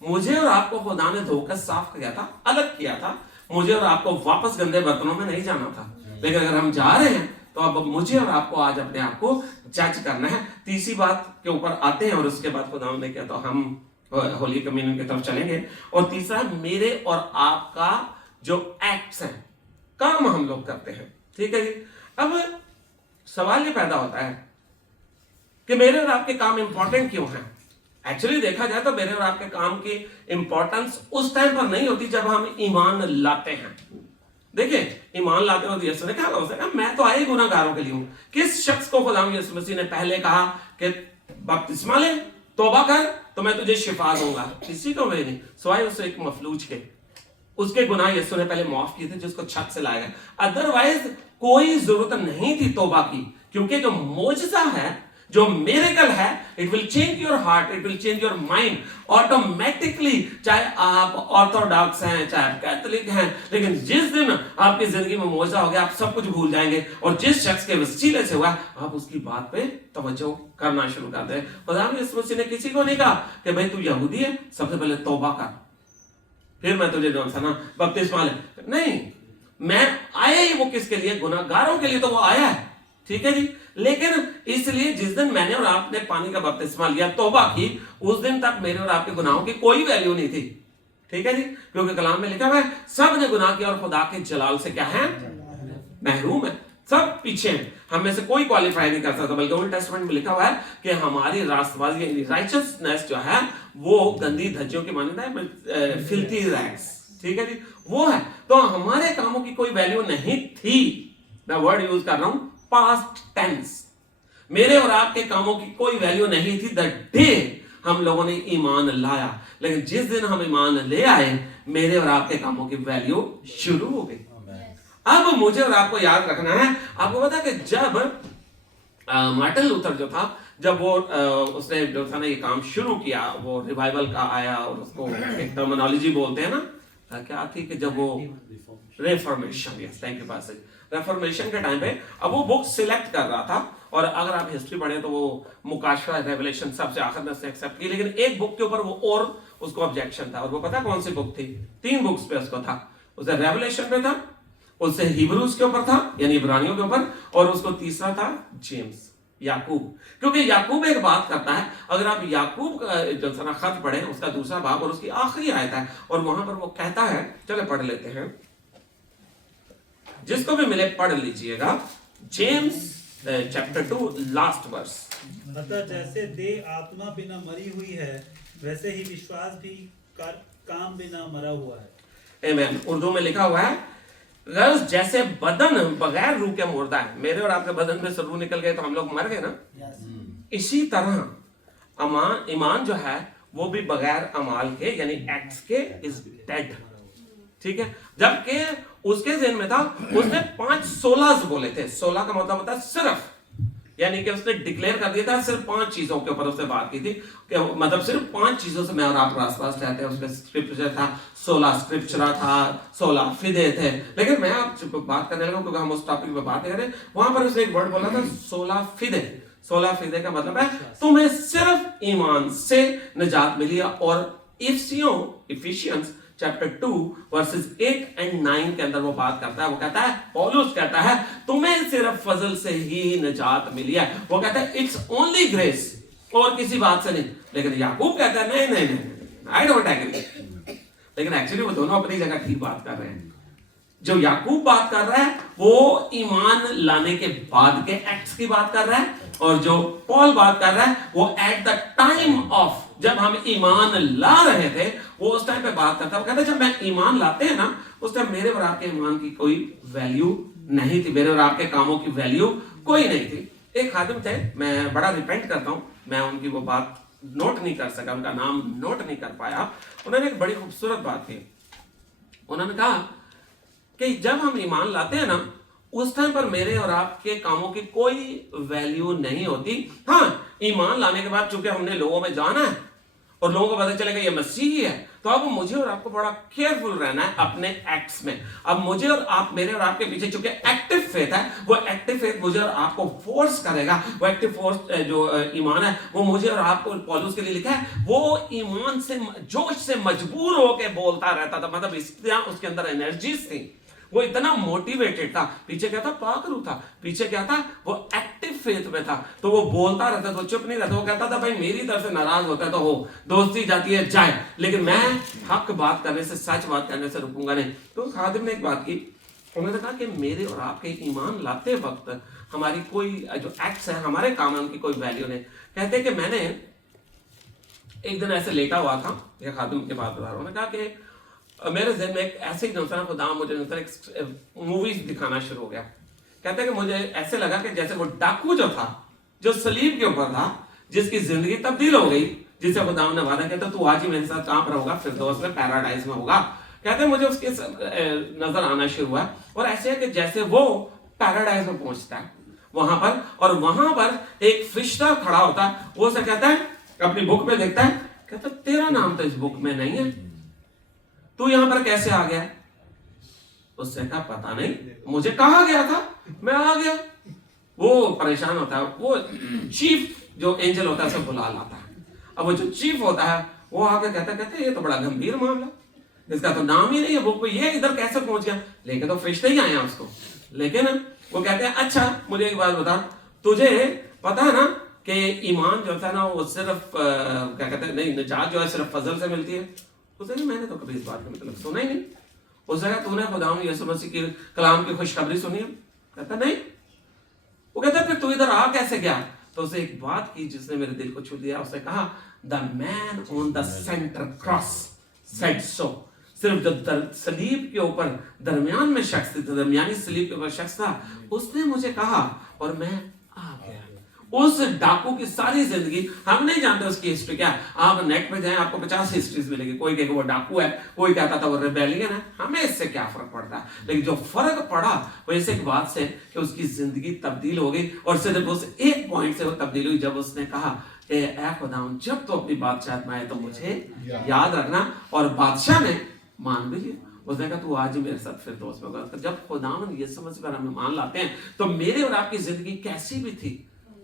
मुझे और आपको खुदा ने धोकर साफ किया था, अलग किया था, मुझे और आपको वापस गंदे बर्तनों में नहीं जाना था। लेकिन अगर हम जा रहे हैं तो अब मुझे और आपको आज अपने आप को जज करना है। तीसरी बात के ऊपर आते हैं, और उसके बाद खुदा ने किया तो हम होली कम्युनियन की तरफ चलेंगे। और तीसरा, मेरे और आपका जो एक्ट्स हैं, काम हम लोग करते हैं, ठीक है जी। अब सवाल ये पैदा होता है कि मेरे और आपके काम इंपॉर्टेंट क्यों हैं। एक्चुअली देखा जाए तो मेरे और आपके काम की इंपॉर्टेंस उस टाइम पर नहीं होती जब हम ईमान लाते हैं। देखिए, ईमान लाते हो यीशु ने क्या कहा, मैं तो आए गुनाहगारों के लिए हूं। किस शख्स को खुदा यीशु मसीह ने पहले कहा कि बपतिस्मा ले, तौबा कर, तो मैं तुझे शिफा दूंगा? किसी को भी नहीं, सिवाय उस एक मफलूज के। उसके गुनाह यीशु ने पहले माफ किए थे, जिसको छत से लाया गया। अदरवाइज कोई जरूरत नहीं थी तौबा की, क्योंकि जो मोजज़ा है, जो मिरेकल है, it will change your heart, it will change your mind automatically. चाहे आप ऑर्थोडॉक्स हैं, चाहे आप कैथोलिक हैं, लेकिन जिस दिन आपकी जिंदगी में मोजा हो गया, आप सब कुछ भूल जाएंगे, और जिस शख्स के वसीले से हुआ, आप उसकी बात पे तवज्जो करना शुरू कर दें। खुदा ने इस मसीह ने किसी को नहीं कहा कि भाई तू यहूदी है, सबसे पहले तौबा कर, फिर मैं तुझे जो है ना बपतिस्मा ले। नहीं, मैं आया ही वो किसके लिए, गुनाहगारों के लिए तो वो आया है, ठीक है जी। लेकिन इसलिए जिस दिन मैंने और आपने पानी का बपतिस्मा लिया, तौबा की, उस दिन तक मेरे और आपके गुनाहों की कोई वैल्यू नहीं थी, ठीक है जी। क्योंकि कलाम में लिखा हुआ है, सब ने गुनाह किया और खुदा के जलाल से क्या है, महरूम है, सब पीछे हैं। हम में से कोई क्वालिफाई नहीं कर सकता, बल्कि ओल्ड टेस्टमेंट में लिखा हुआ है कि हमारी राष्ट्रवादी राइचसनेस जो है वो गंदी धज्जियों की मान्यता है, फिल्थी रैग्स, ठीक है जी, वो है। तो हमारे कामों की कोई वैल्यू नहीं थी। मैं वर्ड यूज कर रहा हूं पास्ट टेंस। मेरे और आपके कामों की कोई वैल्यू नहीं थी द डे हम लोगों ने ईमान लाया। लेकिन जिस दिन हम ईमान ले आए, मेरे और आपके कामों की वैल्यू शुरू हो गई। अब मुझे और आपको याद रखना है, आपको पता कि जब मार्टिन लूथर जो था, जब वो उसने जो था ना ये काम शुरू किया, वो रिवाइवल का आया, और उसको एक टर्मिनोलॉजी बोलते हैं ना, क्या थी कि जब वो reformation, yes thank you pastor, reformation के टाइम पे अब वो बुक सिलेक्ट कर रहा था। और अगर आप हिस्ट्री पढ़े तो वो मुकाशवा, रेवलेशन सबसे आखिर में उसने एक्सेप्ट की, लेकिन एक बुक के ऊपर वो और उसको ऑब्जेक्शन था, और वो पता कौन सी बुक थी? 3 बुक्स पे उसको था। उसे रेवलेशन पे था, उससे हिब्रूज के ऊपर था, यानी इब्रानियों के ऊपर, और उसको तीसरा था जेम्स, याकूब। क्योंकि याकूब एक बात करता है, अगर आप याकूब का जो सना खत पढ़े, उसका दूसरा भाग और उसकी आखिरी आयत है, और वहां पर वो कहता है, चले पढ़ लेते हैं, जिसको भी मिले पढ़ लीजिएगा, जेम्स चैप्टर 2 लास्ट वर्स। अतः जैसे देह आत्मा बिना मरी हुई है, वैसे ही विश्वास भी काम बिना मरा हुआ है। आमीन। उर्दू में लिखा हुआ है गर्ल्स, जैसे बदन बगैर रूह के मुर्दा है, मेरे और आपके बदन में से रूह निकल गए तो हम लोग मर गए ना, इसी तरह ईमान जो है वो भी बगैर अमाल के यानी एक्ट्स के इज डेड। ठीक है, जबकि उसके ज़हन में था, उसने 5 सोलाज बोले थे। 16 का मतलब होता है सिर्फ, यानी कि उसने डिक्लेयर कर दिया था सिर्फ 5 चीजों के ऊपर उसने बात की थी कि मतलब सिर्फ 5 चीजों से मैं और आप आसपास रहते हैं। उसमें स्क्रिप्चर था, 16 स्क्रिप्चरा था, 16 फिदे थे। लेकिन मैं आप बात करने लगा क्योंकि हम उस टॉपिक पे बात करें, वहां पर उसने एक वर्ड बोला था 16 फिदे। 16 फिदे का मतलब है तुम्हें सिर्फ ईमान से निजात मिली है। और इफिशियंस चैप्टर 2 वर्सेस 8 और 9 के अंदर वो बात करता है, वो कहता है, पौलुस कहता है तुम्हें सिर्फ फजल से ही निजात मिली है। वो कहता है इट्स ओनली ग्रेस, और किसी बात से नहीं। लेकिन याकूब कहता है नहीं नहीं नहीं, आई डोंट एग्री। लेकिन एक्चुअली वो दोनों अपनी जगह ठीक बात कर रहे हैं। जो याकूब बात कर रहा है वो ईमान लाने के बाद के एक्ट्स की बात कर रहा है, और जो पॉल बात कर रहा है वो एट द टाइम ऑफ, जब हम ईमान ला रहे थे वो उस टाइम पे बात करता है। वो कहता है जब मैं ईमान लाते हैं ना, उस टाइम मेरे और आपके ईमान की कोई वैल्यू नहीं थी, मेरे और आपके कामों की वैल्यू कोई नहीं थी। एक खादिम थे, मैं बड़ा रिपेंट करता हूं, मैं उनकी वो बात नोट नहीं कर सका, उनका नाम नोट नहीं कर पाया। उन्होंने एक बड़ी खूबसूरत बात की। उन्होंने कहा कि जब हम ईमान लाते हैं ना, उस टाइम पर मेरे और आपके कामों की कोई वैल्यू नहीं होती। हाँ, ईमान लाने के बाद चूंकि हमने लोगों में जाना है और लोगों को पता चलेगा ये मसीही है, तो अब मुझे और आपको बड़ा केयरफुल रहना है अपने एक्ट्स में। अब मुझे और आप, मेरे और आपके पीछे चूंकि एक्टिव फेथ है, वो एक्टिव फेथ मुझे और आपको फोर्स करेगा। वो एक्टिव फोर्स जो ईमान है वो मुझे और आपको, पौलुस के लिए लिखा है, वो ईमान से, जोश से मजबूर होकर बोलता रहता था। मतलब उसके अंदर एनर्जीज थी, वो इतना मोटिवेटेड था। पीछे क्या था? पाकरू था। पीछे क्या था? वो एक्टिव फेथ में था। तो वो बोलता रहता था, चुप नहीं रहता। वो कहता था भाई मेरी तरफ से नाराज होता है तो हो, दोस्ती जाती है जाए, लेकिन मैं हक बात करने से, सच बात करने से रुकूंगा नहीं। तो खादिम ने एक बात की, उन्होंने कहा कि मेरे और आपके ईमान लाते वक्त हमारी कोई जो एक्ट्स है, हमारे काम है, उनकी कोई वैल्यू नहीं। कहते कि मैंने एक दिन ऐसे लेटा हुआ था, ये खादिम के बात बता रहा हूं। उन्होंने कहा कि मेरे ज़हन में एक ऐसे ही नजर खुदा मुझे नजर एक मूवीज दिखाना शुरू हो गया। कहते हैं कि मुझे ऐसे लगा कि जैसे वो डाकू जो था, जो सलीब के ऊपर था, जिसकी जिंदगी तब्दील हो गई, जिसे खुदा ने वादा किया था तू आज ही मेरे साथ कहां पर होगा? फिरदौस में, पैराडाइज में होगा। कहते हैं मुझे उसके नजर आना शुरू हुआ, और ऐसे है कि जैसे वो पैराडाइज में पहुंचता है वहां पर, और वहां पर एक फरिश्ता खड़ा होता है। वो से कहता है, अपनी बुक में देखता है, कहता तेरा नाम तो इस बुक में नहीं है, तू यहां पर कैसे आ गया? उससे कहा पता नहीं, मुझे कहा गया था, मैं आ गया। वो परेशान होता है, वो चीफ जो एंजल होता है उसे बुला लाता है। अब वो जो चीफ होता है वो आके कहता ये तो बड़ा गंभीर मामला, इसका तो नाम ही नहीं है बुक पे, ये इधर कैसे पहुंच गया? लेकिन तो फरिश्ते ही आए हैं उसको। लेकिन वो कहते हैं अच्छा मुझे एक बात बता, तुझे पता है ना कि ईमान जो था ना वो सिर्फ क्या कहते हैं, नहीं, निजात जो है सिर्फ फजल से मिलती है। उसे नहीं, मैंने तो कभी इस बात का मतलब सुना ही नहीं। उस जगह तूने खुदा यीशु मसीह की कलाम की खुशखबरी सुनी है? कहता नहीं। वो कहता फिर तू इधर आ कैसे गया? तो उसे एक बात की जिसने मेरे दिल को छू दिया। उसने कहा the man on the centre cross said so. सिर्फ जो सलीब के ऊपर दरमियान में शख्स, दरमियानी सलीब के ऊपर शख्स था, उसने मुझे कहा और मैं आ गया। उस डाकू की सारी जिंदगी, हम नहीं जानते उसकी हिस्ट्री क्या। आप नेट पे जाएं, आपको 50 हिस्ट्रीज मिलेगी। कोई कहेगा वो डाकू है, कोई कहता था वो रिबेलियन है। हमें इससे क्या फर्क पड़ता है? लेकिन जो फर्क पड़ा वो इस एक बात से कि उसकी जिंदगी तब्दील हो गई, और सिर्फ उस एक पॉइंट से वो तब्दील हुई जब उसने कहा ए खुदावन, जब तो अपनी बादशाह में आए तो मुझे याद रखना। और बादशाह ने मान भी लिया। उसने कहा तू आज ही मेरे साथ फिरदौस में होगा। जब खुदावन ये समझ कर हमें मान लाते हैं तो मेरे और आपकी जिंदगी कैसी भी थी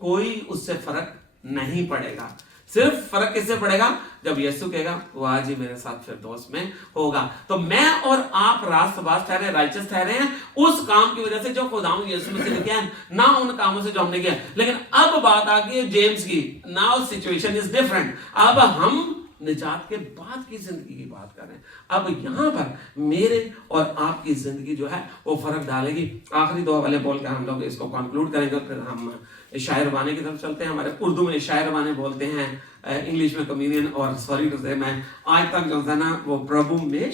कोई उससे फर्क नहीं पड़ेगा। सिर्फ फर्क किससे पड़ेगा? जब यीशु कहेगा वो आज ही मेरे साथ फिरदौस में होगा। तो मैं और आप रास्तबाज ठहरे, राइचस ठहरे हैं उस काम की वजह से जो खुदावंद यीशु मसीह ने किया, ना उन कामों से जो हमने किया। लेकिन अब बात आ गई है जेम्स की। Now situation is different. अब हम निजात के बाद की जिंदगी की बात कर रहे हैं। अब यहां पर मेरे और आपकी जिंदगी जो है वो फर्क डालेगी। आखिरी 2 हवाले बोल कर हम लोग इसको कंक्लूड करेंगे, फिर हम शायर बाने की तरफ चलते हैं। हमारे उर्दू में शायर बाने बोलते हैं इंग्लिश में कम्युनियन, और सॉरी टू से मैं आज तक जो है ना वो प्रभु में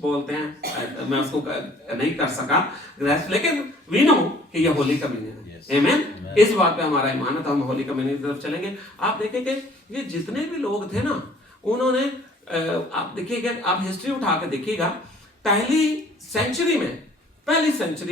बोलते हैं, मैं उसको नहीं कर सका ग्रैस्प, लेकिन वी नो कि ये होली कम्युनियन है। आमेन। इस बात पे हमारा ईमान है, तो हम होली कम्युनियन की तरफ चलेंगे। आप देखेंगे ये जितने भी लोग थे ना, उन्होंने आप देखिएगा, आप हिस्ट्री उठा के देखिएगा, पहली सेंचुरी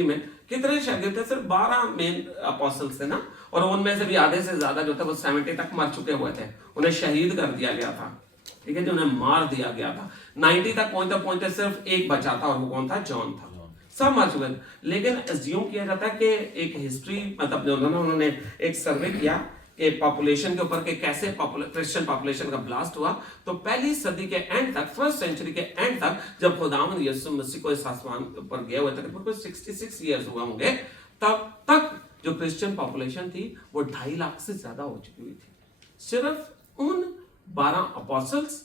में कितने शागिर्द थे? सिर्फ 12 मेन अपोस्टल्स थे ना, और उनमें से भी आधे से ज्यादा जो थे वो 70 तक मर चुके हुए थे, उन्हें शहीद कर दिया गया था, ठीक है जी, उन्हें मार दिया गया था। 90 तक पहुंचते पहुंचते सिर्फ एक बचा था, और वो कौन था? जॉन था। सब मर चुके थे। लेकिन एज्यूम किया जाता है कि एक हिस्ट्री मतलब जो उन्होंने एक सर्वे किया कि पॉपुलेशन के ऊपर के कैसे क्रिश्चियन पॉपुलेशन का ब्लास्ट हुआ, तो पहली सदी के एंड तक, फर्स्ट सेंचुरी के एंड तक, जब खुदावंद यीशु मसीह को इस आसमान पर गए हुए तकरीबन 66 इयर्स हुआ होंगे, तब तक जो क्रिश्चियन पॉपुलेशन थी वो 2.5 लाख से ज्यादा हो चुकी हुई थी। सिर्फ उन 12 अपोस्टल्स,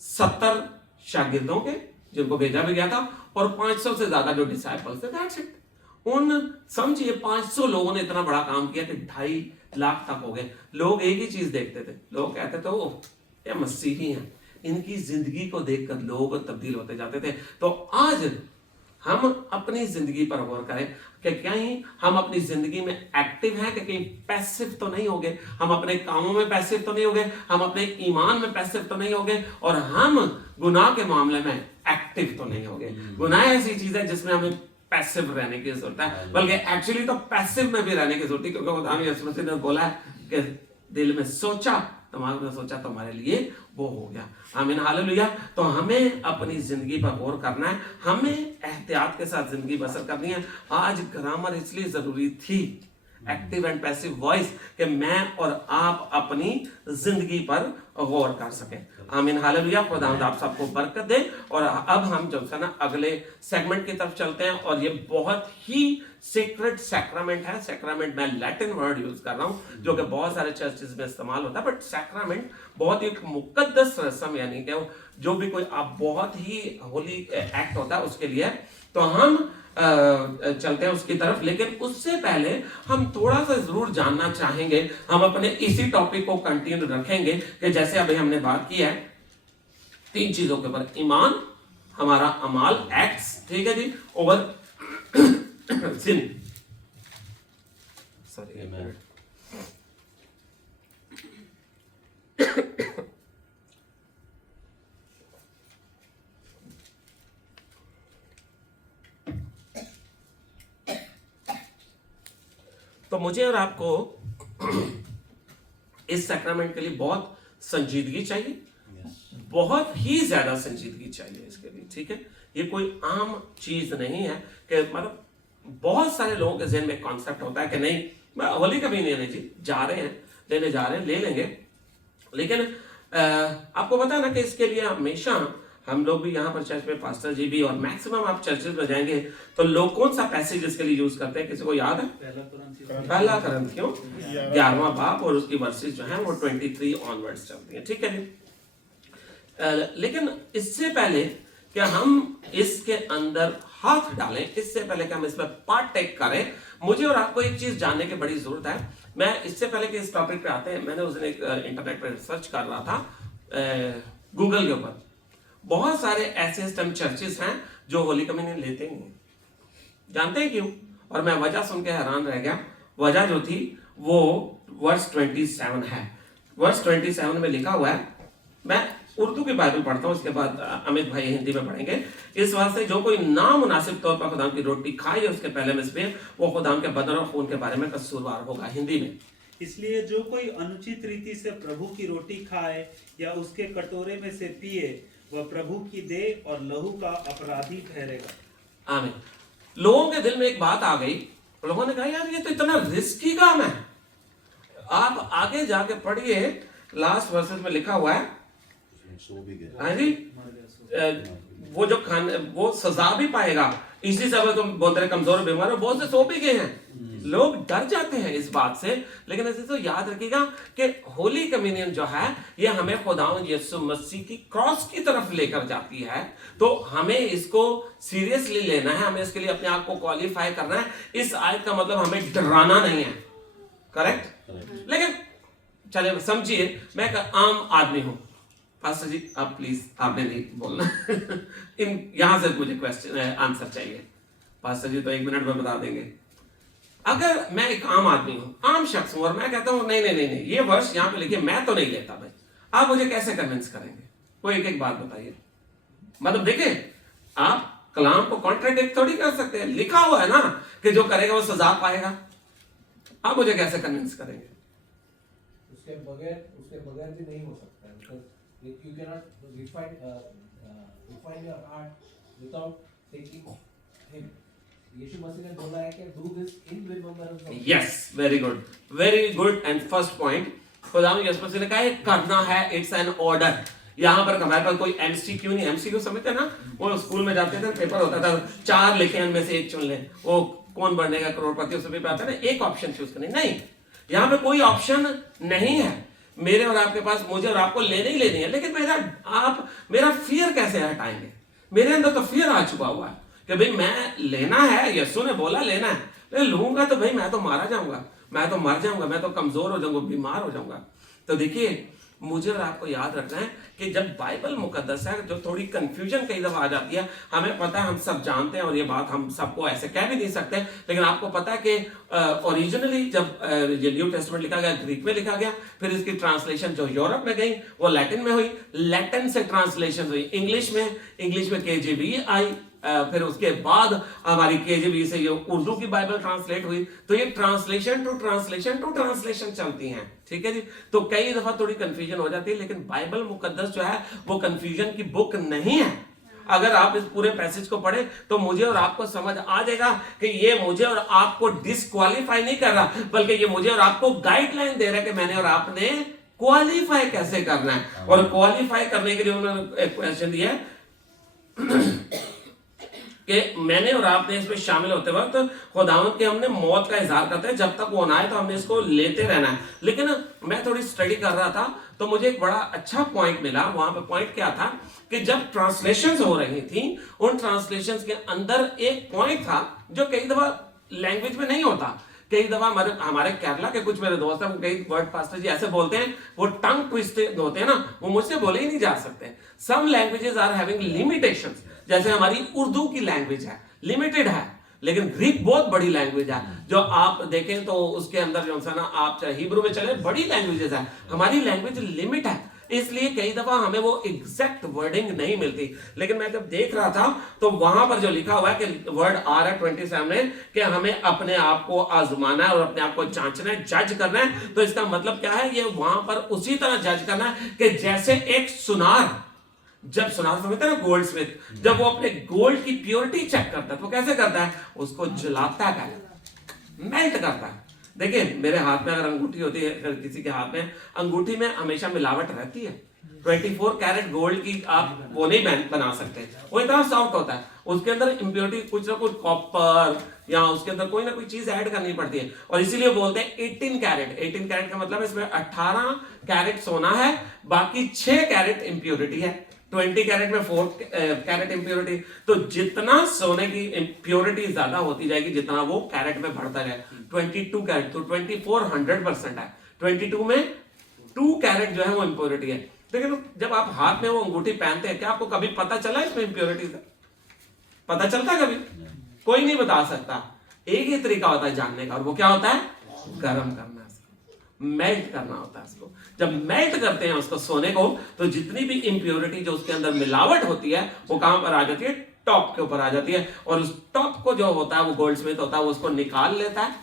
70 शागिर्दों के जिनको भेजा भी गया था, और 500 से ज्यादा जो डिसाइपल्स थे, दैट्स इट। उन समझिए 500 लोगों ने इतना बड़ा काम किया कि 2.5 लाख तक हो गए। लोग एक ही चीज देखते थे, लोग कहते थे ओ ये मसीही हैं, इनकी जिंदगी को देखकर लोग तब्दील होते जाते थे। तो आज हम अपनी जिंदगी पर गौर करें कि कहीं हम अपनी जिंदगी में एक्टिव हैं, कि कहीं पैसिव तो नहीं हो गए, हम अपने कामों में पैसिव तो नहीं हो गए, हम अपने ईमान में पैसिव तो नहीं हो गए, और हम गुनाह के मामले में एक्टिव तो नहीं हो गए। गुनाह ऐसी चीज है जिसमें हमें पैसिव रहने की जरूरत है, बल्कि एक्चुअली तो पैसिव में भी रहने की जरूरत है, क्योंकि खुदा यीशु मसीह ने बोला है कि दिल में सोचा, तुम्हारे ने सोचा तुम्हारे लिए वो हो गया। आमीन, हालेलुया। तो हमें अपनी जिंदगी पर गौर करना है, हमें एहतियात के साथ जिंदगी बसर करनी है। आज ग्रामर इसलिए जरूरी थी, एक्टिव एंड पैसिव वॉइस, कि मैं और आप अपनी जिंदगी पर गौर कर सके। आमीन, हालेलुया। खुदावंद आप सबको बरकत दे। और अब हम जो है ना अगले सेगमेंट की तरफ चलते हैं, और ये बहुत ही सीक्रेट सैक्रामेंट है। सैक्रामेंट मैं लैटिन वर्ड यूज कर रहा हूं, जो कि बहुत सारे चर्चेस में इस्तेमाल होता है, बट सैक्रामेंट बहुत ही मुकद्दस रस्म, यानी कि जो भी कोई आप बहुत ही होली एक्ट होता है उसके लिए। तो हम चलते हैं उसकी तरफ, लेकिन उससे पहले हम थोड़ा सा जरूर जानना चाहेंगे, हम अपने इसी टॉपिक को कंटिन्यू रखेंगे कि जैसे अभी हमने बात की है 3 चीजों के ऊपर, ईमान, हमारा अमाल, एक्ट्स, ठीक है जी, और सिन। सॉरी, तो मुझे और आपको इस सैक्रामेंट के लिए बहुत संजीदगी चाहिए, बहुत ही ज्यादा संजीदगी चाहिए इसके लिए, ठीक है। ये कोई आम चीज नहीं है कि मतलब बहुत सारे लोगों के जहन में कॉन्सेप्ट होता है कि नहीं मैं होली कभी नहीं है जी, जा रहे हैं लेने जा रहे हैं, ले लेंगे। लेकिन आपको पता है ना कि इसके लिए हमेशा हम लोग भी यहाँ पर चर्च में, पास्टर जी भी, और मैक्सिमम आप चर्चेस में जाएंगे तो लोग कौन सा पैसेज इसके लिए यूज करते हैं? किसी को याद है? पहला कुरिन्थियों 11वां बाब, और उसकी वर्सेस जो है वो 23 ऑनवर्ड्स चलती है, ठीक है जी। लेकिन इससे पहले कि हम इसके अंदर हाथ डालें, इससे पहले कि हम इसमें पार्टेक करें, मुझे और आपको एक चीज जानने की बड़ी जरूरत है। मैं इससे पहले कि इस टॉपिक पे आते हैं, मैंने उस दिन एक इंटरनेट पर रिसर्च कर रहा था गूगल के ऊपर। बहुत सारे ऐसे स्टम चर्चेस हैं जो होली कम्युनियन लेते नहीं, जानते हैं क्यों? और मैं वजह सुन के हैरान रह गया। वजह जो थी वो वर्स 27 है। वर्स 27 में लिखा हुआ है, मैं उर्दू की बाइबल पढ़ता हूँ, उसके बाद अमित भाई हिंदी में पढ़ेंगे। इस वास्ते जो कोई नामुनासिब तौर पर खुदाम की रोटी खाए उसके पहले में से वो खुदाम के बदन और खून के बारे में कसूरवार होगा। हिंदी में, इसलिए जो कोई अनुचित रीति से प्रभु की रोटी खाए या उसके कटोरे में से पिए, वह प्रभु की देह और लहू का अपराधी ठहरेगा। आमीन। लोगों के दिल में एक बात आ गई, लोगों ने कहा यार ये तो इतना रिस्की काम है। आप आगे जाके पढ़िए, लास्ट वर्सेस में लिखा हुआ है, हाँ जी, वो जो वो सजा भी पाएगा, इसी से तुम बोलते रहे कमजोर बीमार हो, बहुत से सो भी गए हैं। लोग डर जाते हैं इस बात से, लेकिन ऐसे तो याद रखिएगा कि होली कम्युनियन जो है ये हमें खुदावंद यीशु मसीह की क्रॉस की तरफ लेकर जाती है। तो हमें इसको सीरियसली लेना है, हमें इसके लिए अपने आप को क्वालिफाई करना है। इस आयत का मतलब हमें डराना नहीं है, करेक्ट? लेकिन चले समझिए, मैं एक आम आदमी हूं। पास्टर जी आप प्लीज, आपने नहीं बोलना यहां से मुझे क्वेश्चन आंसर चाहिए। पास्टर जी तो 1 मिनट में बता देंगे। अगर मैं एक आम आदमी हूं, आम शख्स हूं, और मैं कहता हूं नहीं नहीं नहीं नहीं, ये वर्ष यहां पे लिखिए, मैं तो नहीं लेता भाई, आप मुझे कैसे कन्विंस करेंगे? कोई एक एक बात बताइए। मतलब देखिए, आप कलाम को कॉन्ट्रडिक्ट थोड़ी कर सकते हैं, लिखा हुआ है ना कि जो करेगा वो सजा पाएगा। आप मुझे कैसे कन्विंस करेंगे? उसके बगैर भी नहीं हो सकता है, because you cannot refine your heart without taking him. यीशु मसीह ने बोला है कि do this in remembrance of me. Yes, very good and first point. खुदाम यीशु मसीह ने कहा ये करना है, इट्स एन ऑर्डर। यहाँ पर हमारे पास कोई एमसीक्यू नहीं, एमसीक्यू समझते ना, वो स्कूल में जाते थे, पेपर होता था, 4 लिखे उनमें से 1 चुन ले, वो कौन बनेगा करोड़पति, उसमें भी आता है ना, एक ऑप्शन चूज करनी। नहीं, यहाँ पे कोई ऑप्शन नहीं है। मेरे और आपके पास, मुझे और आपको लेने ही लेनी है, लेकिन मेरा फियर कैसे हटाएंगे? मेरे अंदर तो फियर आ चुका हुआ है कि भाई मैं लेना है, यीशु ने बोला लेना है, मैं लूंगा तो भाई मैं तो मारा जाऊंगा, मैं तो मर जाऊंगा, मैं तो कमजोर हो जाऊंगा, बीमार हो जाऊंगा। तो देखिए, मुझे और आपको याद रखना है कि जब बाइबल मुकद्दस है, जो थोड़ी कंफ्यूजन कई दफा आ जाती है, हमें पता है, हम सब जानते हैं, और ये बात हम सबको ऐसे कह भी नहीं सकते, लेकिन आपको पता है कि ओरिजिनली जब ये न्यू टेस्टमेंट लिखा गया, ग्रीक में लिखा गया, फिर इसकी ट्रांसलेशन जो यूरोप में गई वो लैटिन में हुई, लैटिन से ट्रांसलेशन हुई इंग्लिश में केजेवी आई, फिर उसके बाद हमारी केजेवी से ये उर्दू की बाइबल ट्रांसलेट हुई। तो ये ट्रांसलेशन टू ट्रांसलेशन चलती हैं, ठीक है जी। तो कई दफा थोड़ी कंफ्यूजन हो जाती है, लेकिन बाइबल मुकद्दस जो है वो कंफ्यूजन की बुक नहीं है। अगर आप इस पूरे पैसेज को पढ़े तो मुझे और आपको समझ आ जाएगा कि ये मुझे और आपको डिस्क्वालीफाई नहीं कर रहा, बल्कि ये मुझे और आपको गाइडलाइन दे रहा है कि मैंने और आपने क्वालिफाई कैसे करना है। और क्वालिफाई करने के लिए उन्होंने एक क्वेश्चन दिया है कि मैंने और आपने इसमें शामिल होते वक्त खुदावंद के हमने मौत का इजहार करते हैं, जब तक वो ना आए तो हमने इसको लेते रहना है। लेकिन मैं थोड़ी स्टडी कर रहा था तो मुझे एक बड़ा अच्छा पॉइंट मिला। वहां पे पॉइंट क्या था कि जब ट्रांसलेशंस हो रही थी, उन ट्रांसलेशंस के अंदर एक पॉइंट था जो कई दफा लैंग्वेज में नहीं होता। कई दफा हमारे केरला के कुछ मेरे दोस्त हैं, वो कई वर्ड पास्टर जी ऐसे बोलते हैं, वो टंग ट्विस्टेड होते हैं ना, वो मुझसे बोले ही नहीं जा सकते। सम लैंग्वेजेस आर हैविंग लिमिटेशंस, जैसे हमारी उर्दू की लैंग्वेज है, लिमिटेड है, लेकिन ग्रीक बहुत बड़ी लैंग्वेज है। जो आप देखें तो उसके अंदर जो है ना, आप चाहे हिब्रू में चले, बड़ी लैंग्वेजेस है। हमारी लैंग्वेज लिमिट है, इसलिए कई दफा हमें वो एग्जैक्ट वर्डिंग नहीं मिलती। लेकिन मैं जब देख रहा था तो वहां पर जो लिखा हुआ है कि वर्ड आ रहा है 27 में कि हमें अपने आप को आजमाना है और अपने आप को जांचना है, जज करना है। तो इसका मतलब क्या है? ये वहां पर उसी तरह जज करना है कि जैसे एक सुनार, जब सुनार समझते हैं ना, गोल्ड स्मिथ, जब वो अपने गोल्ड की प्योरिटी चेक करता है तो कैसे करता है? उसको जलाता है, मेल्ट करता है। देखिए मेरे हाथ में अगर अंगूठी होती है, अगर किसी के हाथ में अंगूठी में हमेशा मिलावट रहती है। 24 कैरेट गोल्ड की आप वो नहीं बना सकते, वो इतना सॉफ्ट होता है, उसके अंदर इंप्योरिटी कुछ ना कुछ कॉपर या उसके अंदर कोई ना कोई चीज ऐड करनी पड़ती है। और इसीलिए बोलते हैं 18 कैरेट। 18 कैरेट का मतलब इसमें 18 कैरेट सोना है, बाकी 6 कैरेट इंप्योरिटी है। 20 कैरेट में 4 कैरेट इंप्योरिटी। तो जितना सोने की इंप्योरिटी ज्यादा होती जाएगी, जितना वो कैरेट में बढ़ता जाए। 22 कैरेट तो 24 100% है, 22 में 2 कैरेट जो है वो इंप्योरिटी है। लेकिन जब आप हाथ में वो अंगूठी पहनते हैं, क्या आपको कभी पता चला इसमें इंप्योरिटी है? पता चलता कभी? कोई नहीं बता सकता। एक ही तरीका होता है जानने का, और वो क्या होता है? गर्म करना, मेल्ट करना होता है उसको। जब मेल्ट करते हैं उसको, सोने को, तो जितनी भी इंप्योरिटी जो उसके अंदर मिलावट होती है वो कहां पर आ जाती है? टॉप के ऊपर आ जाती है। और उस टॉप को जो होता है वो गोल्ड स्मिथ होता है, वो उसको निकाल लेता है,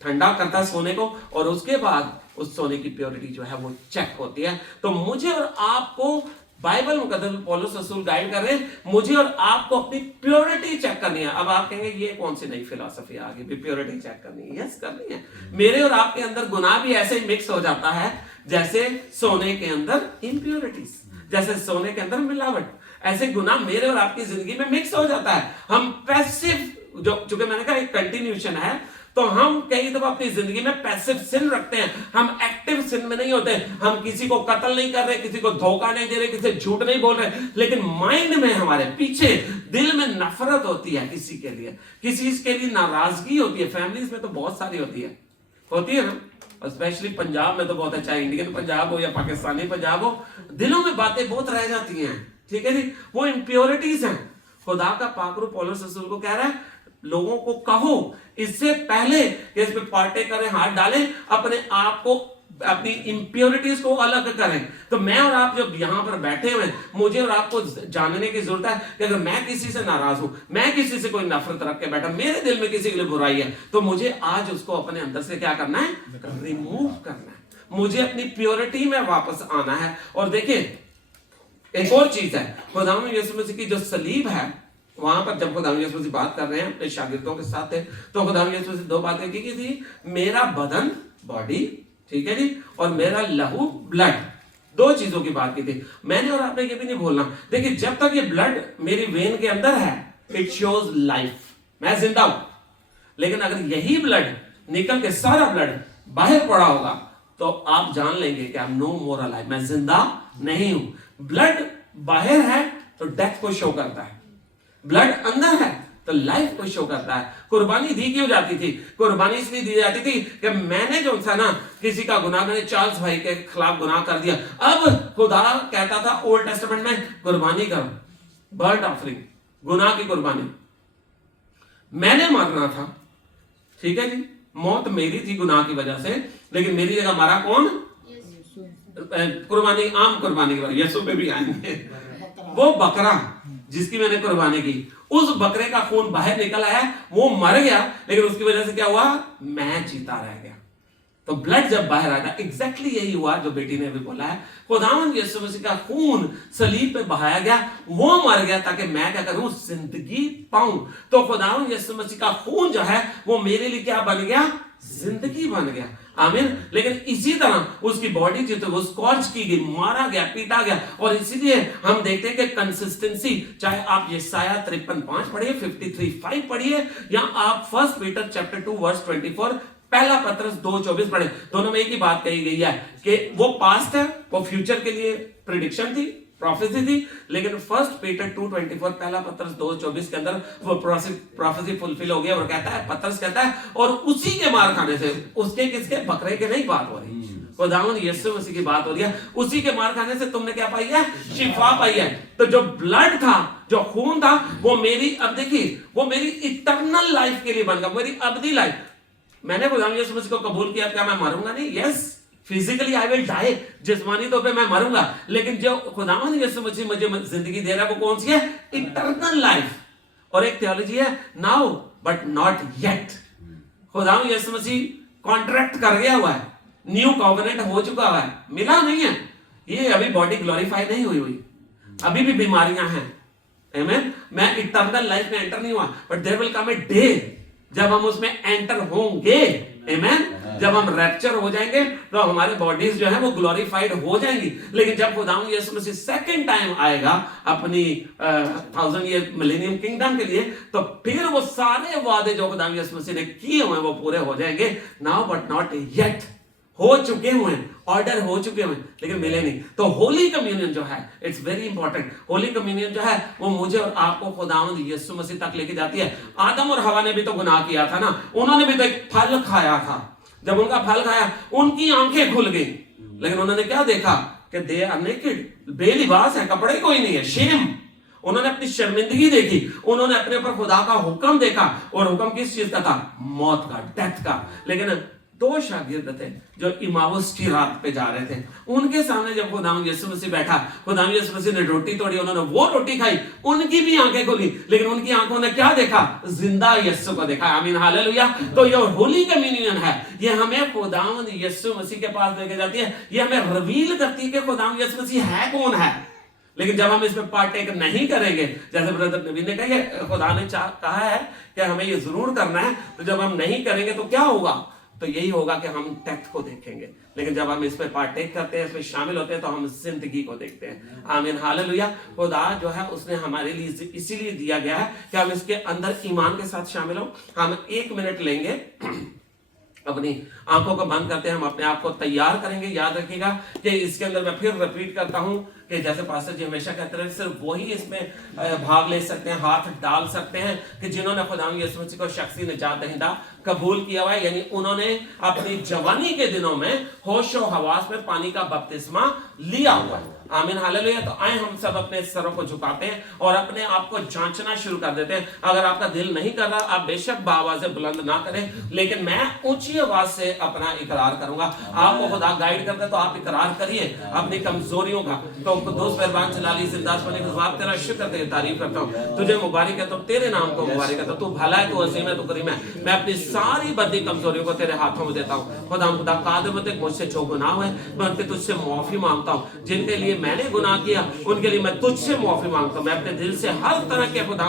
ठंडा करता है सोने को, और उसके बाद उस सोने की प्योरिटी जो है वो चेक होती है। तो मुझे और आपको बाइबल मुकद्दस पौलुस रसूल गाइड कर रहे हैं, मुझे और आपको अपनी प्योरिटी चेक करनी है। अब आप कहेंगे ये कौन सी नई फिलॉसफी आ गई, प्योरिटी चेक करनी है? यस, करनी है। मेरे और आपके अंदर गुनाह भी ऐसे ही मिक्स हो जाता है जैसे सोने के अंदर इंप्योरिटीज, जैसे सोने के अंदर मिलावट, ऐसे गुनाह मेरे और आपकी जिंदगी में मिक्स हो जाता है। हम पैसिव, जो चूंकि मैंने कहा एक कंटिन्यूएशन है, तो हम कई दफा अपनी जिंदगी में पैसिव सिन रखते हैं, हम एक्टिव सिन में नहीं होते। हम किसी को कत्ल नहीं कर रहे, किसी को धोखा नहीं दे रहे, किसी झूठ नहीं बोल रहे, लेकिन माइंड में हमारे पीछे दिल में नफरत होती है किसी के लिए, किसी के लिए नाराजगी होती है। फैमिलीज में तो बहुत सारी होती है ना, स्पेशली पंजाब में तो बहुत अच्छा है, इंडियन पंजाब हो या पाकिस्तानी पंजाब हो, दिलों में बातें बहुत रह जाती हैं, ठीक है जी, वो इम्प्योरिटीज हैं। खुदा का पाकरू पौलुस रसूल को कह रहा है लोगों को कहो इससे पहले कि इस पे पार्टे करें, हाथ डालें, अपने आप को, अपनी इंप्योरिटीज को अलग करें। तो मैं और आप जब यहां पर बैठे हुए, मुझे और आपको जानने की जरूरत है कि अगर मैं किसी से नाराज हूं, मैं किसी से कोई नफरत रख के बैठा, मेरे दिल में किसी के लिए बुराई है, तो मुझे आज उसको अपने अंदर से क्या करना है, रिमूव करना है। मुझे अपनी प्योरिटी में वापस आना है। और देखिए एक और चीज है, खुदावंद यीशु मसीह की जो सलीब है, वहां पर जब खुदावंद यीशु मसीह बात कर रहे हैं अपने शागिर्दों के साथ थे, तो खुदावंद यीशु मसीह दो बातें की थी, मेरा बदन बॉडी, ठीक है जी, और मेरा लहू ब्लड, दो चीजों की बात की थी। मैंने और आपने ये भी नहीं भूलना, देखिए जब तक ये ब्लड मेरी वेन के अंदर है, इट शोज लाइफ, मैं जिंदा हूं। लेकिन अगर यही ब्लड निकल के सारा ब्लड बाहर पड़ा होगा तो आप जान लेंगे कि I am no more alive, मैं जिंदा नहीं हूं। ब्लड बाहर है तो डेथ को शो करता है, ब्लड अंदर है तो लाइफ को शो करता है। कुर्बानी दी क्यों जाती थी? कुर्बानी इसलिए दी जाती थी कि मैंने जो था ना, किसी का गुनाह, मैंने चार्ल्स भाई के खिलाफ गुनाह कर दिया, अब खुदा कहता था ओल्ड टेस्टामेंट में कुर्बानी करो, बर्ड ऑफरिंग, गुनाह की कुर्बानी। मैंने मरना था, ठीक है जी, मौत मेरी थी गुनाह की वजह से, लेकिन मेरी जगह मरा कौन? कुर्बानी, आम कुर्बानी के बारे यीशु पे भी आएंगे, वो बकरा जिसकी मैंने कुर्बानी की, उस बकरे का खून बाहर निकल आया, वो मर गया, लेकिन उसकी वजह से क्या हुआ? मैं जीता रह गया। तो ब्लड जब बाहर आया, एग्जैक्टली यही हुआ जो बेटी ने भी बोला है, खुदावंद यीशु मसीह का खून सलीब पे बहाया गया, वो मर गया ताकि मैं क्या करूं? जिंदगी पाऊं। तो खुदावंद यीशु मसीह का खून जो है वो मेरे लिए क्या बन गया? जिंदगी बन गया। आमीन। लेकिन इसी तरह उसकी बॉडी जो थी वो स्कॉच की गई, मारा गया, पीटा गया, और इसीलिए हम देखते हैं कि कंसिस्टेंसी, चाहे आप यशायाह 53:5 पढ़िए, 53:5 पढ़िए, या आप 1 पीटर चैप्टर 2 वर्स 24, पहला पत्रस 2:24 पढ़े, दोनों में एक ही बात कही गई है कि वो पास्ट है, वो फ्यूचर के लिए प्रिडिक्शन थी, प्रोफेसी थी, लेकिन 1 पीटर 2:24, पहला पत्रस 2:24 के अंदर वो प्रोफेसी फुलफिल हो गया। और कहता है, पत्रस कहता है, और उसी के मार खाने से, उसके किसके? बकरे के नहीं बात हो रही, खुदावंद यीशु मसीह की बात हो रही है। उसी के मार खाने से तुमने क्या पाई है? शिफा पाई है। तो जो ब्लड था, जो खून था, वो मेरी, अब देखिए, वो मेरी इटर्नल लाइफ के लिए बन गया, मेरी अबदी लाइफ। मैंने खुदावंद यीशु मसीह को कबूल किया, क्या मैं मरूंगा नहीं? Yes, physically I will die, जिस्मानी तौर पे मैं मरूंगा, लेकिन जो खुदावंद यीशु मसीह मुझे जिंदगी दे रहा है वो कौन सी है? Eternal life. और एक थियोलॉजी है, नाउ बट नॉट येट। खुदावंद यीशु मसीह कॉन्ट्रैक्ट कर गया हुआ है, न्यू कॉवेनेंट हो चुका हुआ है, मिला नहीं है, ये अभी बॉडी ग्लोरीफाई नहीं हुई, अभी भी बीमारियां हैं। आमीन। मैं इटर्नल लाइफ में एंटर नहीं हुआ, but there will come a day जब हम उसमें एंटर होंगे। आमीन। जब हम रैप्चर हो जाएंगे तो हमारी बॉडीज जो है वो ग्लोरीफाइड हो जाएंगी। लेकिन जब खुदावंद यीशु मसीह सेकंड टाइम आएगा अपनी 1000 ईयर मिलेनियम किंगडम के लिए, तो फिर वो सारे वादे जो खुदावंद यीशु मसीह ने किए हुए वो पूरे हो जाएंगे। नाउ बट नॉट येट, हो चुके हुए, ऑर्डर हो चुके हुए, लेकिन मिले नहीं। तो होली कम्युनियन जो है, it's very important. Holy communion जो है वो मुझे और आपको खुदावंद यीशु मसीह तक लेके जाती है। आदम और हवा ने भी तो गुनाह किया था ना, उन्होंने भी तो एक फल खाया था। जब उनका फल खाया उनकी आंखें खुल गई, लेकिन उन्होंने क्या देखा? कि दे आर नेकेड, बेलिबास है, कपड़े कोई नहीं है, शेम। उन्होंने अपनी शर्मिंदगी देखी, उन्होंने अपने ऊपर खुदा का हुक्म देखा, और हुक्म किस चीज का था? मौत का, डेथ का। लेकिन 2 शागिर्द थे जो इमाउस की रात पे जा रहे थे, उनके सामने जब खुदावंद यीशु मसीह बैठा, खुदावंद यीशु मसीह ने रोटी तोड़ी, उन्होंने वो रोटी खाई, उनकी भी आंखें खुली, लेकिन उनकी आंखों ने क्या देखा? जिंदा यीशु को देखा। आमीन, हालेलुया। तो ये होली कम्युनियन है, ये हमें खुदावंद यीशु मसीह के पास लेके जाती है, ये हमें रिवील करती है कि खुदावंद यीशु मसीह है कौन है। लेकिन जब हम इसमें पार्टेक नहीं करेंगे, जैसे ब्रदर नबी ने कहा, खुदा ने कहा है कि हमें ये जरूर करना है, तो जब हम नहीं करेंगे तो क्या होगा? तो यही होगा कि हम डेथ को देखेंगे। लेकिन जब हम इसमें पार्टेक करते हैं, इसमें शामिल होते हैं, तो हम जिंदगी को देखते हैं। आमीन, हालेलुया। खुदा जो है उसने हमारे लिए इसीलिए दिया गया है कि हम इसके अंदर ईमान के साथ शामिल हो। हम 1 मिनट लेंगे अपनी आंखों को बंद करते हैं, हम अपने आप को तैयार करेंगे। याद रखिएगा कि इसके अंदर मैं फिर रिपीट करता हूं कि जैसे पास्टर जी हमेशा कहते रहे, सिर्फ वही इसमें भाग ले सकते हैं, हाथ डाल सकते हैं कि जिन्होंने खुदा यीशु मसीह को शख्सी निजात दहिंदा कबूल किया हुआ है, यानी उन्होंने अपनी जवानी के दिनों में होश और हवास में पानी का बपतिस्मा लिया हुआ है। आमीन, हालेलुया। तो आए हम सब अपने सरों को झुकाते हैं और अपने आप को जांचना शुरू कर देते हैं। अगर आपका दिल नहीं कर रहा, आप बेशक बाआवाज़ बुलंद ना करें, लेकिन मैं ऊंची आवाज से अपना इकरार करूंगा। आपको खुदा गाइड करता है तो आप इकरार करिए अपनी कमजोरियों का। तो दोस्त मेहरबान जलाली जिंदास बने खुदा तेरा शुक्र तेरी तारीफ करता हूं, तुझे मुबारक कहता हूं, तेरे नाम को मुबारक कहता हूं। तू भला है, तू अजीम है, तू करीम है। मैं अपनी सारी बदी कमजोरियों को तेरे हाथों में देता हूं। खुदा कादिर में मुझसे जो गुनाह हुए मैं उनके तुझसे माफी मांगता हूं। जिनके लिए मैंने गुनाह किया उनके लिए मैं तुझसे माफी मांगता हूं। मैं अपने दिल से हर तरह के खुदा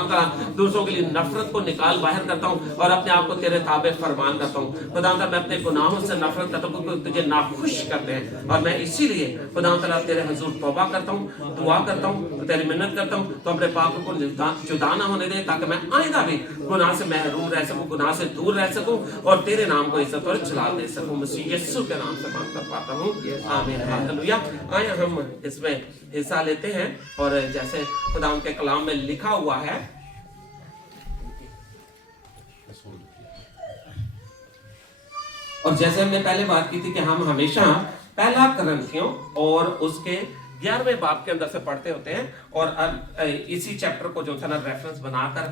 दूसरों के लिए नफरत को निकाल बाहर करता हूं और अपने आप को तेरे ताबे फरमान करता हूं। खुदा मैं अपने गुनाहों से नफरत करता हूं क्योंकि तुझे नाखुश करते हैं, और मैं इसीलिए खुदा तेरे हुजूर तौबा करता हूं, दुआ करता हूं, तेरी मिन्नत करता हूं तो अपने पापों को जुदा ना होने दे, ताकि मैं आइंदा भी गुनाह से महरूम रह सकूं, गुनाह से दूर रह सकूं और तेरे नाम को इज्जत और जलाल दे सकूं। मसीह यीशु के नाम से मांग कर पाता हूं, आमीन, हालेलुया। आइए हम इसमें हिस्सा लेते हैं और जैसे खुदा के कलाम में लिखा हुआ है, और जैसे हमने पहले बात की थी कि हम हमेशा पहला कुरिन्थियों और उसके 11वें बाब के अंदर से पढ़ते होते हैं और इसी चैप्टर को जो था ना रेफरेंस बनाकर